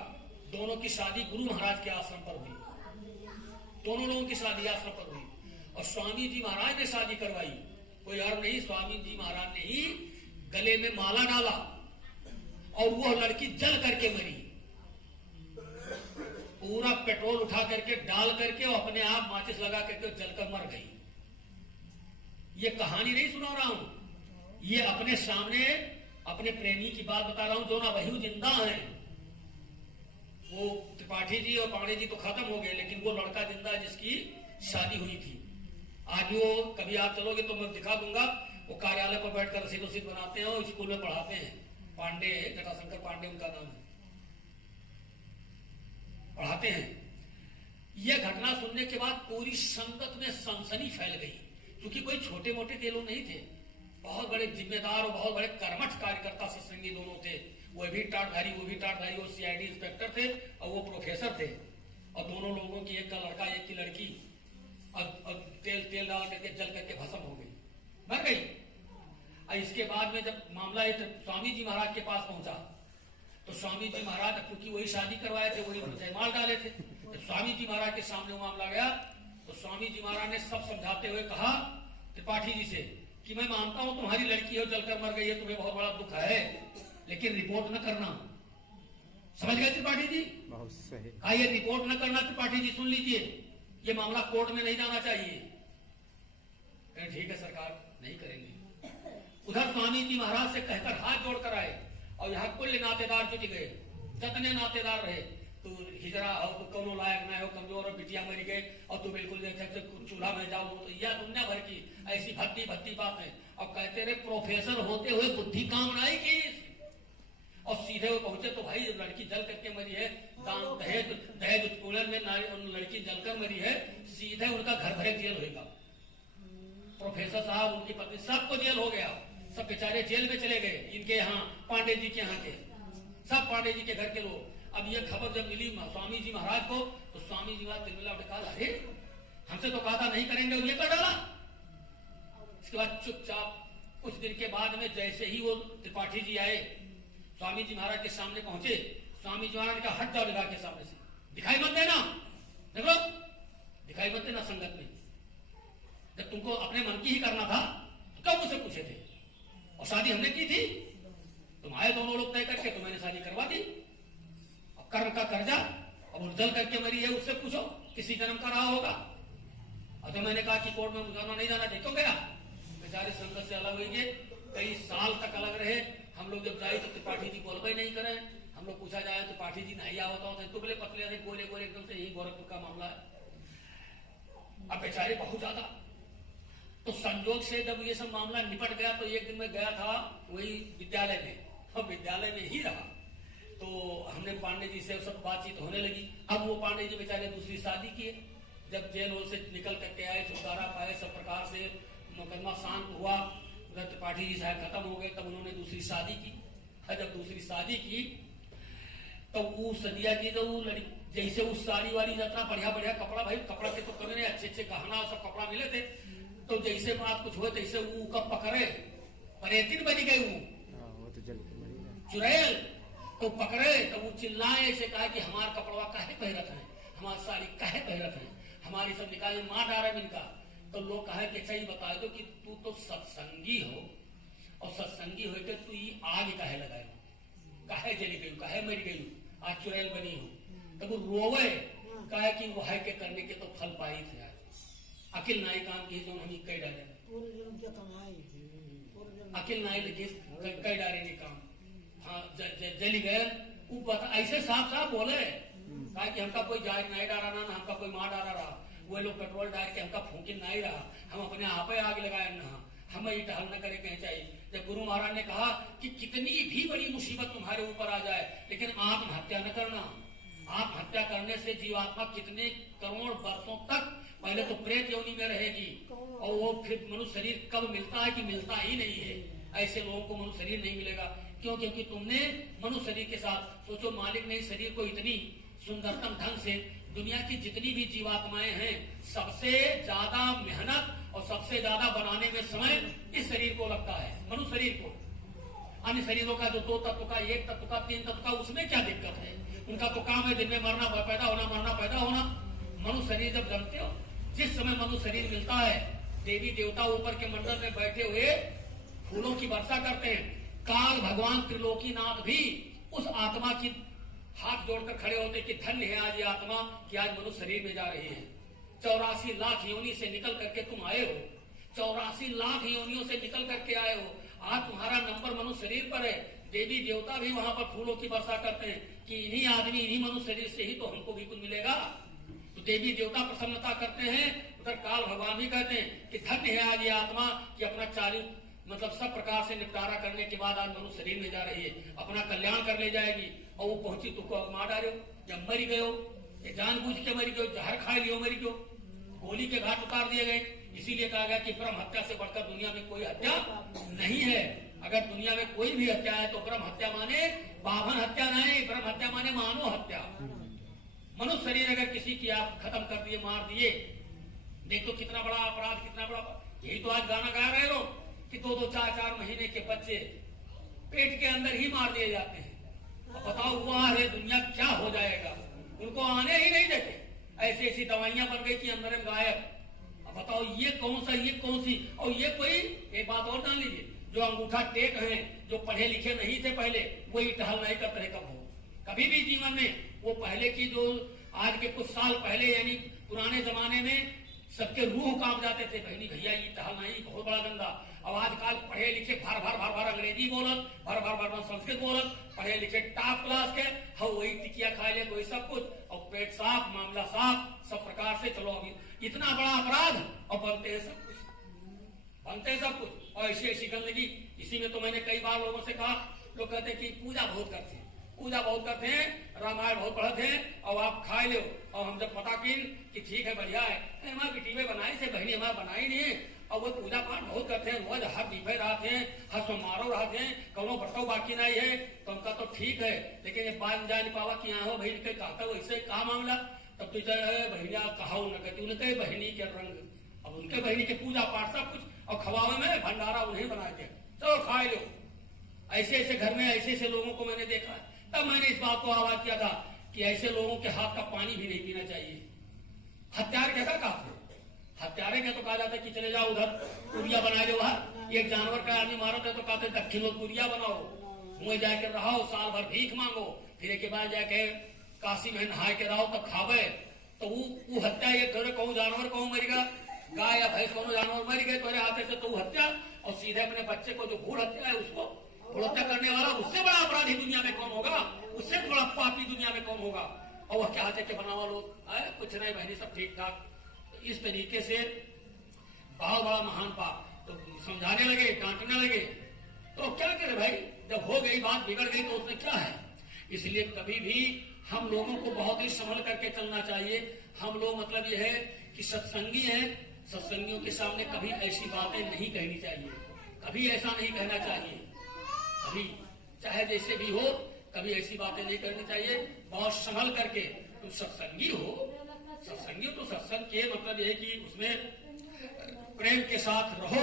दोनों की शादी गुरु महाराज के आश्रम पर हुई, दोनों लोगों की शादी आश्रम पर हुई, और स्वामी जी महाराज ने शादी करवाई, कोई और नहीं, स्वामी जी महाराज ने ही गले में माला डाला और वो लड़की जल करके मरी, पूरा पेट्रोल उठा करके डाल करके और अपने आप माचिस लगा करके जलकर मर गई। ये कहानी नहीं सुना रहा हूं, ये अपने सामने अपने प्रेमी की बात बता रहा हूं, जो ना वही जिंदा है। वो त्रिपाठी जी और पांडे जी तो खत्म हो गए, लेकिन वो लड़का जिंदा जिसकी शादी हुई थी। आज वो कभी आप चलोगे तो मैं दिखा दूंगा, वो कार्यालय पर बैठकर रसीद वसीद बनाते हैं और स्कूल में पढ़ाते हैं। पांडे, जटाशंकर पांडे उनका नाम है, पढ़ाते हैं। यह घटना सुनने के बाद पूरी संगत में सनसनी फैल गई, क्योंकि कोई छोटे मोटे के लोग नहीं थे, बहुत बड़े जिम्मेदार और बहुत बड़े कर्मठ कार्यकर्ता सत्संगी दोनों थे। वो भी टाटधारी, वो भी टाटधारी, वो सीआईडी इंस्पेक्टर थे और वो प्रोफेसर थे, और दोनों लोगों की, एक का लड़का एक की लड़की, और तेल डाल करके जल करके भस्म हो गई, मर गई। और इसके बाद में जब मामला स्वामी जी महाराज के पास पहुंचा, तो स्वामी जी महाराज, क्योंकि वही शादी करवाए थे, वही जयमाल डाले थे, तो स्वामी जी महाराज के सामने वो मामला गया, तो स्वामी जी महाराज ने सब समझाते हुए कहा त्रिपाठी जी से कि मैं मानता हूं तुम्हारी लड़की है, जलकर मर गई है, तुम्हें बहुत बड़ा दुख है, लेकिन रिपोर्ट न करना। समझ गए त्रिपाठी जी? बहुत सही। आइए, रिपोर्ट न करना त्रिपाठी जी, सुन लीजिए, ये मामला कोर्ट में नहीं जाना चाहिए। ठीक है सरकार, नहीं करेंगे। उधर स्वामी जी महाराज से कहकर हाथ जोड़कर आए, और यहाँ कुल नातेदार जुट गए, जितने नातेदार रहे, तू हिजरा हो, तू कौनो लायक ना हो, कमजोर और बिटिया मरी गए, और तू बिल्कुल चूल्हा में जाओ, तो यह दुनिया भर की ऐसी भक्ति भक्ति बात है। और कहते रहे प्रोफेसर होते हुए बुद्धि काम नहीं की, और सीधे वो पहुंचे तो भाई लड़की जल करके मरी है, दान दहेज उत्पीड़न में लड़की जलकर मरी है, सीधे उनका घर भरे जेल होगा। प्रोफेसर साहब, उनकी पत्नी, सबको जेल हो गया, सब बेचारे जेल में चले गए। इनके यहाँ पांडे जी के यहाँ के सब पांडे जी के घर के लोग, अब ये खबर जब मिली स्वामी जी महाराज को, तो स्वामी जी महाराज तिरमिला उठे कहा, अरे हमसे तो कहा था नहीं करेंगे, और ये कर डाला। इसके बाद चुपचाप कुछ दिन के बाद में जैसे ही वो त्रिपाठी जी आए, स्वामी जी महाराज के सामने पहुंचे, स्वामी जी महाराज ने कहा, हट जाओ लिखा के सामने से, दिखाई मत देना, देखो दिखाई मत देना संगत में। जब तुमको अपने मन की ही करना था तो कब मुझसे पूछे थे? और शादी हमने की थी, तुम आए दोनों लोग तय करके, तो मैंने शादी करवा दी। अब कर्म का कर्जा अब उर्जल करके मरी है, उससे पूछो किसी जन्म का रहा होगा। और तो मैंने कहा कि कोर्ट में मुझे नहीं जाना चाहिए, क्यों गया? बेचारे संगत से अलग हुए, कई साल तक अलग रहे। हम लोग जब जाए तो त्रिपाठी जी बोलबे नहीं करे। हम लोग पूछा जाए तो त्रिपाठी जी नहीं आवता होता, दुबले पतले थे, गोले गोले एकदम से, यही गोरखपुर का मामला है। अब बेचारे बहुत ज्यादा, तो संजोग से जब ये सब मामला निपट गया, तो एक दिन मैं गया था वही विद्यालय में, और विद्यालय में ही रहा, तो हमने पांडे जी से सब बातचीत होने लगी। अब वो पांडे जी बेचारे दूसरी शादी किए। जब जेल होल से निकल करके आए, छुटकारा पाए, सब प्रकार से मुकदमा शांत हुआ, उधर त्रिपाठी जी साहब खत्म हो गए, तब उन्होंने दूसरी शादी की। जब दूसरी शादी की तो वो सदिया की तो जैसे उस साड़ी वाली जितना बढ़िया बढ़िया कपड़ा, भाई कपड़ा के तो कभी अच्छे अच्छे गहना सब कपड़ा मिले थे, तो जैसे बात कुछ हुए तैसे वो कब पकड़े, परेतिन बनी गई वो तो चुड़ैल, तो पकड़े तो वो चिल्लाए, ऐसे कहा कि हमार कपड़वा काहे पहरत है, हमारी साड़ी काहे पहरत है, हमारी सब निकाले मार डाले इनका। तो लोग कहे कि अच्छा ही बता दो कि तू तो सत्संगी हो, और सत्संगी हो के तू ये आग काहे लगाए, काहे जली गई, काहे मर गई, आज चुड़ैल बनी हो। तो वो रोवे, कहे कि वह के करने के तो फल पाई थे, आज अकिल नाई काम की जो हम कई डाले, अकिल नाई लगे कई डाले नहीं काम, हाँ जली गए। वो ऐसे साफ साफ बोले, कहा कि हमका कोई जाग नहीं डाला ना, हमका कोई मार डाला रहा, वो लोग पेट्रोल डाल के हमका फूंकिन नहीं रहा, हम अपने आप ही आग लगाए ना, हमें ये टहल न करे कहीं चाहिए। जब गुरु महाराज ने कहा कि कितनी भी बड़ी मुसीबत तुम्हारे ऊपर आ जाए, लेकिन आत्महत्या न करना, आत्महत्या करने से जीवात्मा कितने करोड़ वर्षों तक पहले तो प्रेत योनि में रहेगी, और वो फिर मनुष्य शरीर कब मिलता है कि मिलता ही नहीं है। ऐसे लोगों को मनुष्य शरीर नहीं मिलेगा, क्यों? क्योंकि तुमने मनुष्य शरीर के साथ सोचो, मालिक ने इस शरीर को इतनी सुंदरतम ढंग से, दुनिया की जितनी भी जीवात्माएं हैं, सबसे ज्यादा मेहनत और सबसे ज्यादा बनाने में समय इस शरीर को लगता है, मनुष्य शरीर को। अन्य शरीरों का जो 2 तत्व का, 1 तत्व का, 3 तत्व का, उसमें क्या दिक्कत है? उनका तो काम है दिन में मरना, पैदा होना, मरना, पैदा होना। मनुष्य शरीर जब जन्मते हो, जिस समय मनुष्य शरीर मिलता है, देवी देवता ऊपर के मंडल में बैठे हुए फूलों की वर्षा करते हैं। काल भगवान त्रिलोकीनाथ भी उस आत्मा की हाथ जोड़कर खड़े होते कि धन्य है आज ये आत्मा कि आज मनुष्य शरीर में जा रही है। 84 लाख योनि से निकल करके तुम आए हो, 84 लाख योनियों से निकल करके आए हो, आज तुम्हारा नंबर मनुष्य शरीर पर है। देवी देवता भी वहां पर फूलों की वर्षा करते हैं कि इन्हीं आदमी, इन्हीं मनुष्य शरीर से ही तो हमको भी कुछ मिलेगा। तो देवी देवता प्रसन्नता करते हैं, उधर काल भगवान भी कहते हैं कि धन्य है आज ये आत्मा कि अपना 40 मतलब सब प्रकार से निपटारा करने के बाद आज मनुष्य शरीर में जा रही है, अपना कल्याण कर ले जाएगी। और वो पहुंची तो मार डालो, जब मरी गयो, जानबूझ के मरी गयो, जहर खा लियो, मरी गयो, गोली के घाट उतार दिए गए। इसीलिए कहा गया कि ब्रह्म हत्या से बढ़कर दुनिया में कोई हत्या नहीं है। अगर दुनिया में कोई भी हत्या है तो ब्रह्म हत्या माने बाभन हत्या नहीं, ब्रह्म हत्या माने मानव हत्या। मनुष्य शरीर अगर किसी की आप खत्म कर दिए, मार दिए, देख तो कितना बड़ा अपराध, कितना बड़ा। यही तो आज गाना गा रहे लोग कि 2-2, 4-4 महीने के बच्चे पेट के अंदर ही मार दिए जाते हैं। अब बताओ हुआ है दुनिया क्या हो जाएगा, उनको आने ही नहीं देते। ऐसी ऐसी दवाइयां बन गई कि अंदर गायब। अब बताओ ये कौन सा, ये कौन सी। और ये कोई एक बात और जान लीजिए, जो अंगूठा टेक हैं, जो पढ़े लिखे नहीं थे पहले, वही टहल नहीं करते रहे कब हो, कभी भी जीवन में। वो पहले की जो आज के कुछ साल पहले यानी पुराने जमाने में सबके रूह कांप जाते थे, बहनी भैया ये टहल नहीं, बहुत बड़ा गंदा। अब आजकल पढ़े लिखे भर भर अंग्रेजी बोलत, भर संस्कृत बोलत, पढ़े लिखे टॉप क्लास के, हाँ वही टिकिया खा ले, वही सब कुछ, और पेट साफ, मामला साफ, सब प्रकार से। चलो अभी इतना बड़ा अपराध और बनते हैं सब कुछ, बनते हैं सब कुछ, और ऐसी ऐसी गंदगी। इसी में तो मैंने कई बार लोगों से कहा, लोग कहते हैं कि पूजा बहुत करते हैं, पूजा बहुत करते हैं, रामायण बहुत पढ़ते हैं, और आप खा लो। और हम जब पता कि ठीक है बढ़िया है, हमारी बेटी में बनाई से, बहनी हमारा बनाई नहीं है, और वो पूजा पाठ बहुत करते हैं, रोज हर दीपे रहते हैं, हर सोमवारों रहते हैं, कौनो बरतो बाकी नहीं है, तो उनका तो ठीक है। लेकिन ये बात जान पावा कि यहाँ हो भाई के कहता हो ऐसे का मामला, तब तो भैया कहा न कहती उनके बहनी के रंग, अब उनके बहनी के पूजा पाठ सब कुछ, और खवावे में भंडारा उन्हें बना के चलो खाए लो। ऐसे ऐसे घर में ऐसे ऐसे लोगों को मैंने देखा। तब मैंने इस बात को आवाज किया था कि ऐसे लोगों के हाथ का पानी भी नहीं पीना चाहिए। हत्यार कैसा कहा, हत्यारे क्या तो कहा जाता है कि चले जाओ उधर पुरिया बना लो, वहां एक जानवर का आदमी मारो तो कहते दक्षिण में पुरिया बनाओ, मुँह जाके रहो, साल भर भीख मांगो, फिर एक बाद जाके काशी में नहाए के रहो तब खावे। तो वो हत्या ये थोड़े कहूँ जानवर कहूँ मरेगा, गाय या भैंस कोनो जानवर मर गए तोरे हाथे से तो हत्या, और सीधे अपने बच्चे को जो भूल हत्या है उसको भूल हत्या करने वाला उससे बड़ा अपराधी दुनिया में कौन होगा, उससे बड़ा पापी दुनिया में कौन होगा। और वह क्या हाथे के बनावा लोग कुछ नहीं बहनी सब ठीक ठाक। इस तरीके से बहुत बड़ा महान पाप, तो समझाने लगे, डांटने लगे, तो क्या करे भाई, जब हो गई बात बिगड़ गई तो उसमें क्या है। इसलिए कभी भी हम लोगों को बहुत ही संभल करके चलना चाहिए। हम लोग मतलब यह है कि सत्संगी हैं, सत्संगियों के सामने कभी ऐसी बातें नहीं कहनी चाहिए, कभी ऐसा नहीं कहना चाहिए, कभी चाहे जैसे भी हो कभी ऐसी बातें नहीं करनी चाहिए। बहुत संभल करके तुम सत्संगी हो, सत्संगी तो सत्संग के मतलब यह कि उसमें प्रेम के साथ रहो,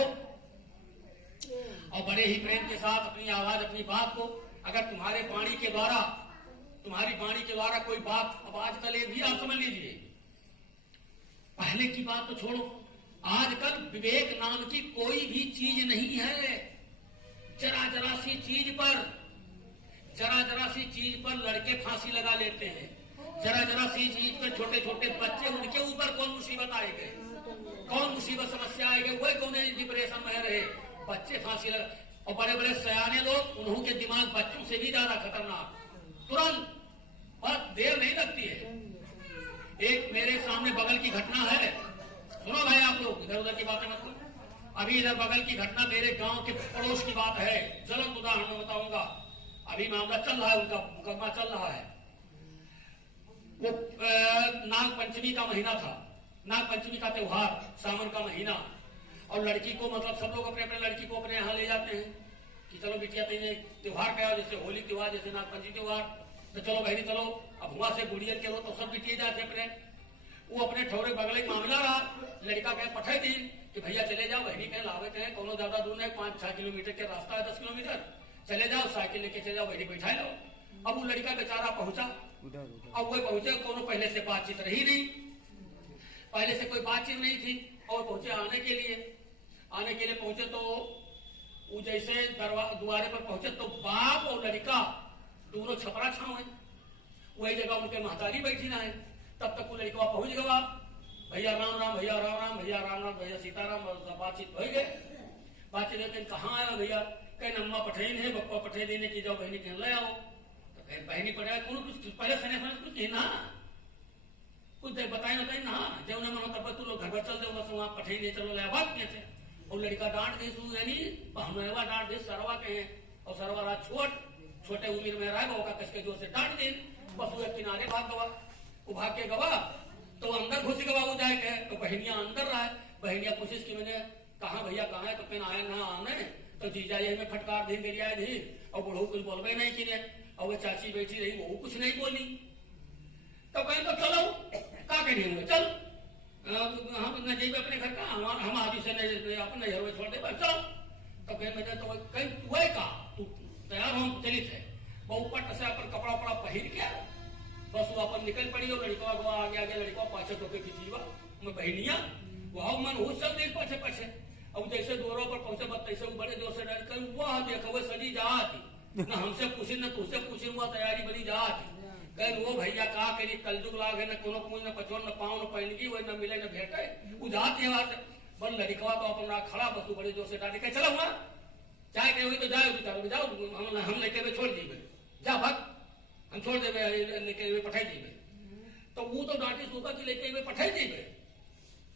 और बड़े ही प्रेम के साथ अपनी आवाज अपनी बात को, अगर तुम्हारे वाणी के द्वारा, तुम्हारी वाणी के द्वारा कोई बात, अब आजकल ये भी आप समझ लीजिए, पहले की बात तो छोड़ो, आजकल विवेक नाम की कोई भी चीज नहीं है। जरा जरा सी चीज पर लड़के फांसी लगा लेते हैं, जरा जरा सी चीज पर छोटे छोटे बच्चे, उनके ऊपर कौन मुसीबत आएगी, कौन मुसीबत समस्या आएगी, वही कौन डिप्रेशन में रहे, बच्चे फांसी लगा। और बड़े बड़े सयाने लोग, उन्हों के दिमाग बच्चों से भी ज्यादा खतरनाक, तुरंत बहुत देर नहीं लगती है। एक मेरे सामने बगल की घटना है, सुनो भाई आप लोग, इधर उधर की बातें मत करो। अभी इधर बगल की घटना मेरे गांव के पड़ोस की बात है, ज्वलंत उदाहरण में बताऊंगा। अभी मामला चल रहा है, उनका मुकदमा चल रहा है। वो नाग पंचमी का महीना था, नाग पंचमी का त्योहार, सावन का महीना, और लड़की को मतलब सब लोग अपने अपने लड़की को अपने यहाँ ले जाते हैं कि चलो बिटिया तेने त्योहार क्या, जैसे होली त्योहार, जैसे नाग पंचमी त्योहार, तो चलो बहनी चलो। अब वहां से गुड़िया के लो तो सब बिटिए जाते अपने, वो अपने ठौरे बगल एक मामला रहा, लड़का कहे पठाई दिन कि भैया चले जाओ, बहनी कहे लावे कहे कोनो ज्यादा दूर नहीं, 5-6 किलोमीटर के रास्ता है, 10 किलोमीटर, चले जाओ साइकिल लेके चले जाओ, बहनी बैठा लो। अब वो लड़का बेचारा पहुंचा, अब वो पहुंचे, कोनो पहले से बातचीत रही नहीं, पहले से कोई बातचीत नहीं थी, और पहुंचे आने के लिए पहुंचे तो वो जैसे द्वारे पर पहुंचे तो बाप और लड़का दोनों छपरा छाव है, वही जगह उनके महतारी बैठी ना है। तब तक वो लड़का पहुंच गया, भैया राम राम, भैया राम राम, भैया राम राम, भैया सीताराम, बातचीत हो गए। बातचीत लेकिन कहाँ आया भैया, कहीं अम्मा पठेन है, बप्पा पठे देने की जाओ, बहनी कह ले आओ, तो कहीं बहनी पढ़ाया कुछ पहले सने कुछ नहीं ना, कुछ बताए बताए ना, जब उन्हें मनो तब तू लोग घर पर चल दो, बस वहां पठे नहीं चलो ले बात कैसे। और लड़का डांट दे, यानी हमवा डांट दे, सरवा कहे, और सरवा रात छोटे उम्र में रहा, का कसके जोर से डांट दे, बस वो किनारे भाग गवा, वो भाग के गवा तो अंदर घुस गवा, वो जाए कहे तो बहनिया अंदर रहा है। बहनिया कोशिश की, मैंने कहा भैया कहाँ है, तो फिर आए ना आने, तो जीजा ये में फटकार दी गिरिया दी, और बुढ़ऊ कुछ बोलबे नहीं की, और वो चाची बैठी रही, वो कुछ नहीं बोली। तो कहें तो चलो का के नहीं हुए, चल हम न जेबे अपने घर का, हम आदि से अपने घर में छोड़ दे, चलो। तो कहें मैं तो कहीं वही का तू तैयार हम चलित है, वो ऊपर से अपन कपड़ा उपड़ा पहन के बस वो अपन निकल पड़ी, और लड़का को आगे आगे, लड़का पाछे टोके पीछे मैं बहनिया वह मन हो सब देख पाछे पाछे। अब जैसे दोनों पर पहुंचे बस तैसे बड़े जोर से डर कर वह देखो सजी जाती, न हमसे पूछी न तुझसे पूछी, वह तैयारी बनी जाती। कह वो भैया का करी कलजुग लाग है, न कोनो कुछ न पचोन न पाँव न पहनगी, वही न मिले न भेटे, वो जाती है बल लड़कवा तो अपन खड़ा, बस बड़े जोर से डांटे चलो वहां चाहे कहे हुई तो जाओ जाओ, हम लेके छोड़ दीबे, जा भग हम छोड़ देवे, लेके पठाई दीबे। तो वो तो डांटे सूखा की लेके पठाई दीबे,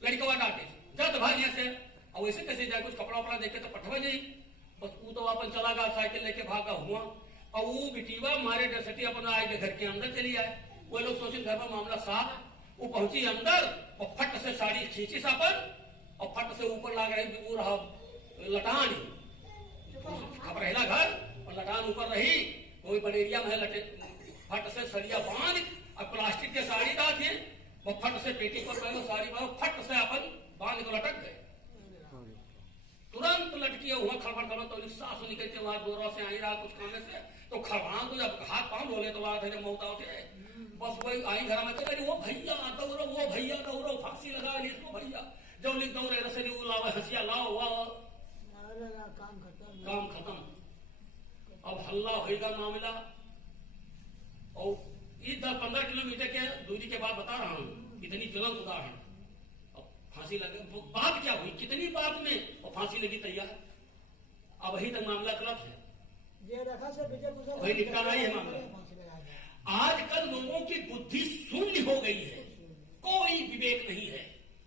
लड़कवा डांटे जा तो भाग यहाँ से, और वैसे कैसे जाए, कुछ कपड़ा उपड़ा देखे तो पठवा जाई, बस वो तो अपन चला गया, साइकिल लेके भागा हुआ। और वो बिटीवा मारे डसटी अपन आए घर के अंदर चली आए, वो लोग सोचे घर में मामला साफ, वो पहुंची अंदर और फट से साड़ी खींची सापन, और फट से ऊपर लाग रही वो रहा लटान, खपरेला घर और लटान ऊपर रही, कोई बनेरिया में लटे, फट से सरिया बांध और प्लास्टिक के साड़ी डाले, वो फट से पेटी पर पहले साड़ी बांध, फट से अपन बांध को लटक गए। तुरंत लटकी हुआ खड़बड़ करो तो सांस निकल के वहां दूर से आई रहा कुछ खाने से, तो खड़बड़ा तो जब हाथ पांव धोले तो बात है जब मौत उठे, बस वही आई घर में चले वो भैया दौड़ो, वो भैया दौड़ो, फांसी लगा ली इसको भैया, जो लिख दौड़े रसली लाओ हंसिया लाओ, वाह काम खत्म। अब हल्ला होगा मामला, और 10-15 किलोमीटर के दूरी के बाद बता रहा हूँ, इतनी ज्वलंत उदाहरण। फांसी लगे, बात क्या हुई, कितनी बात में और फांसी लगी तैयार। अब वही तक मामला गलत है, वही निपटाना ही है मामला। आजकल लोगों की बुद्धि शून्य हो गई है, कोई विवेक नहीं है,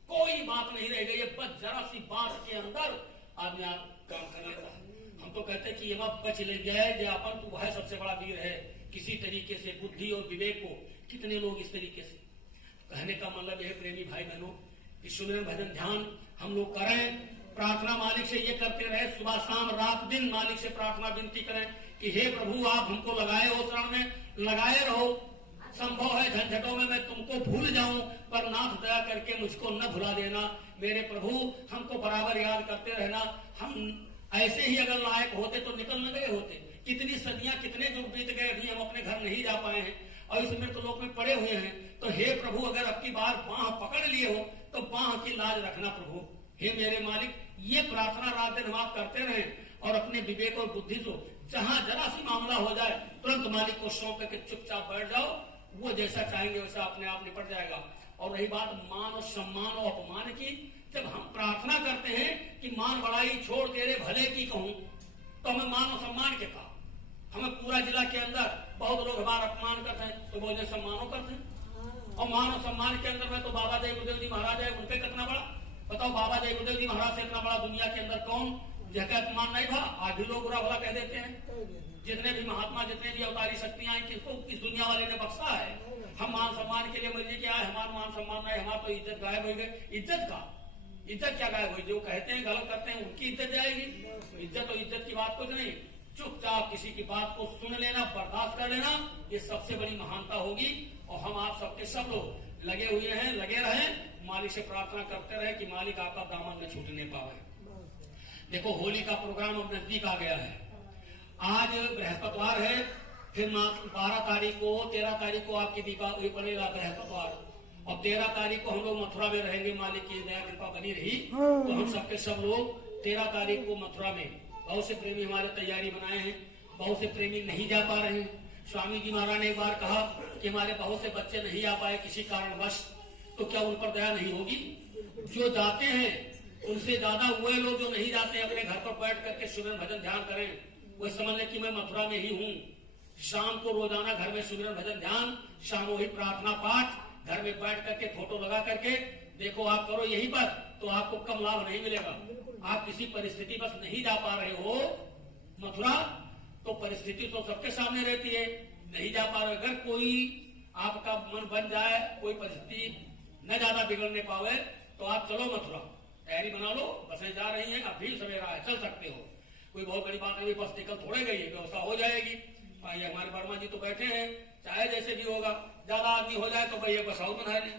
कोई बात नहीं रह गई है, बस जरा सी बात के अंदर आदमी आप काम कर लेता है। हम तो कहते हैं कि ये बात बच ले गया है, अपन तो वह सबसे बड़ा वीर है। किसी तरीके से बुद्धि और विवेक को कितने लोग इस तरीके से, कहने का मतलब यह प्रेमी भाई बहनों, सुमिरन भजन ध्यान हम लोग करें, प्रार्थना मालिक से ये करते रहे, सुबह शाम रात दिन मालिक से प्रार्थना विनती करें कि हे प्रभु आप हमको लगाए हो शरण में, लगाए रहो। संभव है झंझटों में मैं तुमको भूल जाऊं, पर नाथ दया करके मुझको न भुला देना। मेरे प्रभु हमको बराबर याद करते रहना। हम ऐसे ही अगर लायक होते तो निकल न गए होते। कितनी सदियां कितने जो बीत गए, अभी हम अपने घर नहीं जा पाए हैं और इस मृत लोक में पड़े हुए हैं। तो हे प्रभु अगर अब की बार बाह पकड़ लिए हो तो बाह की लाज रखना प्रभु। हे मेरे मालिक, ये प्रार्थना रात दिन हम आप करते रहें और अपने विवेक और बुद्धि को जहां जरा सी मामला हो जाए तुरंत मालिक को सौंप करके चुपचाप बैठ जाओ, वो जैसा चाहेंगे वैसा अपने आप निपट जाएगा। और रही बात मान और सम्मान और अपमान की, जब हम प्रार्थना करते हैं कि मान बड़ाई छोड़ तेरे भले की कहूं, तो हमें मान और सम्मान के कहा। हमें पूरा जिला के अंदर बहुत लोग हमारा अपमान करते हैं तो बोलते सम्मानों करते हैं, और मान और सम्मान के अंदर में तो बाबा जय गुरुदेव जी महाराज है, उनके कितना बड़ा बताओ। बाबा जय गुरुदेव जी महाराज से इतना बड़ा दुनिया के अंदर कौन जगह अपमान नहीं था। आज भी लोग बुरा भला कह देते हैं। जितने भी महात्मा, जितने भी अवतारी शक्तियां हैं, किसको इस दुनिया वाले ने बख्शा है। हम मान सम्मान के लिए मर्जी क्या है, हमारा मान सम्मान नहीं, हमारा तो इज्जत गायब हो गई। इज्जत का इज्जत क्या गायब हुई, जो कहते हैं गलत करते हैं उनकी इज्जत जाएगी। इज्जत और इज्जत की बात कुछ नहीं, चुपचाप किसी की बात को सुन लेना, बर्दाश्त कर लेना, ये सबसे बड़ी महानता होगी। और हम आप सबके सब लोग लगे हुए हैं, लगे रहें, मालिक से प्रार्थना करते रहे कि मालिक आपका दामन न छूटने पावे। देखो होली का प्रोग्राम अब नजदीक आ गया है। आज बृहस्पतिवार है, फिर 12 तारीख को 13 तारीख को आपकी दीपावली पड़ेगा बृहस्पतिवार, और 13 तारीख को हम लोग मथुरा में रहेंगे। मालिक की दया कृपा बनी रही तो हम सबके सब लोग 13 तारीख को मथुरा में, बहुत से प्रेमी हमारे तैयारी बनाए हैं, बहुत से प्रेमी नहीं जा पा रहे हैं। स्वामी जी महाराज ने एक बार कहा कि हमारे बहुत से बच्चे नहीं आ पाए किसी कारणवश, तो क्या उन पर दया नहीं होगी? जो जाते हैं उनसे ज्यादा वह लोग जो नहीं जाते हैं, अपने घर पर बैठ करके सुमिरन भजन ध्यान करें। वो समझ लें कि मैं मथुरा में ही हूँ। शाम को रोजाना घर में सुमिरन भजन ध्यान, सामूहिक प्रार्थना पाठ, घर में बैठ करके फोटो लगा करके देखो आप करो यहीं पर, तो आपको कम लाभ नहीं मिलेगा। आप किसी परिस्थिति बस नहीं जा पा रहे हो मथुरा, तो परिस्थिति तो सबके सामने रहती है, नहीं जा पा रहे। अगर कोई आपका मन बन जाए, कोई परिस्थिति न ज्यादा बिगड़ने पावे, तो आप चलो मथुरा, तैयारी बना लो, बसें जा रही हैं, अब भी सवेरा है, चल सकते हो। कोई बहुत बड़ी बात नहीं, बस टिकट थोड़े गई है, व्यवस्था हो जाएगी। ये हमारे वर्मा जी तो बैठे हैं, चाहे जैसे भी होगा, ज्यादा आदमी हो जाए तो भाई एक बस और बना लें,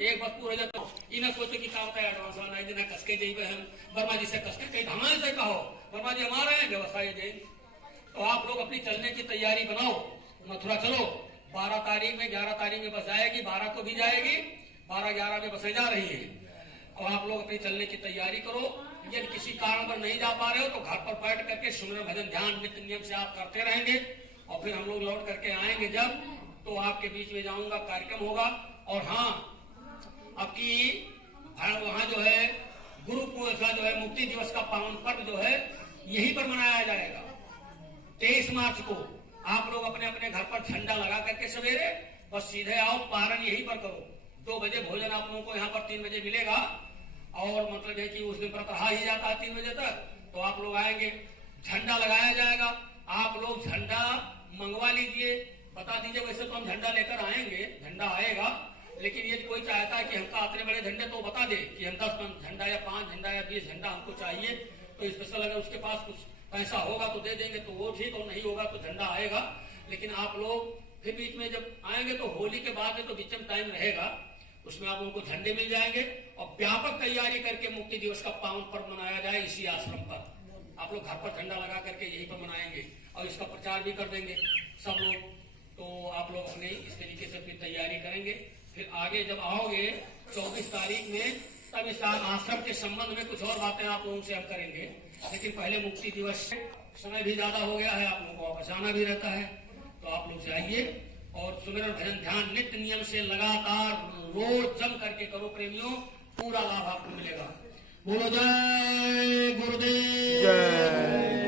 एक बस पूरा जाए तो इन्हें सोचे कि काम है एडवांस आना है, जिन्हें कसके जाइए। हम वर्मा जी से कसके कहीं धमाए से कहो, वर्मा जी हमारे हैं, व्यवस्था ये देंगे। तो आप लोग अपनी चलने की तैयारी बनाओ, मथुरा चलो। 12 तारीख में, 11 तारीख में बस जाएगी, 12 को भी जाएगी, 12-11 में बसें जा रही है। और आप लोग अपनी चलने की तैयारी करो। यदि किसी कारण पर नहीं जा पा रहे हो तो घर पर बैठ करके सुमिरन भजन ध्यान नित्य नियम से आप करते रहेंगे, और फिर हम लोग लौट करके आएंगे जब, तो आपके बीच में जाऊंगा, कार्यक्रम होगा। और हाँ, आपकी वहाँ जो है गुरु पूर्णिमा जो है, मुक्ति दिवस का पावन पर्व जो है यहीं पर मनाया जाएगा। 23 मार्च को आप लोग अपने अपने घर पर झंडा लगा करके सवेरे बस सीधे आओ, पारण यहीं पर करो। 2 बजे भोजन आप लोगों को यहाँ पर 3 बजे मिलेगा, और मतलब है कि उस दिन पर रहा ही जाता है 3 बजे तक। तो आप लोग आएंगे, झंडा लगाया जाएगा। आप लोग झंडा मंगवा लीजिए, बता दीजिए, वैसे तो हम झंडा लेकर आएंगे, झंडा आएगा, लेकिन यदि कोई चाहता है कि हमका इतने बड़े झंडे तो बता दे कि हम 10 झंडा या 5 झंडा या 20 झंडा हमको चाहिए, तो स्पेशल अगर उसके पास कुछ पैसा होगा तो दे देंगे, तो वो ठीक, और नहीं होगा तो झंडा आएगा। लेकिन आप लोग फिर बीच में जब आएंगे तो होली के बाद में तो बीच में टाइम रहेगा, उसमें आप लोगों को झंडे मिल जाएंगे और व्यापक तैयारी करके मुक्ति दिवस का पावन पर्व मनाया जाए इसी आश्रम पर। आप लोग घर पर झंडा लगा करके यहीं पर मनाएंगे और इसका प्रचार भी कर देंगे सब लोग। तो आप लोग अपने इस तरीके से फिर तैयारी करेंगे। फिर आगे जब आओगे 24 तारीख में, तब इस आश्रम के संबंध में कुछ और बातें आप लोगों से हम करेंगे। लेकिन पहले मुक्ति दिवस, समय भी ज्यादा हो गया है, आप लोगों को वापस आना भी रहता है, तो आप लोग जाइए और सुमिरन भजन ध्यान नित्य नियम से लगातार रोज जम करके करो प्रेमियों, पूरा लाभ आपको मिलेगा। बोलो जय गुरुदेव। जय।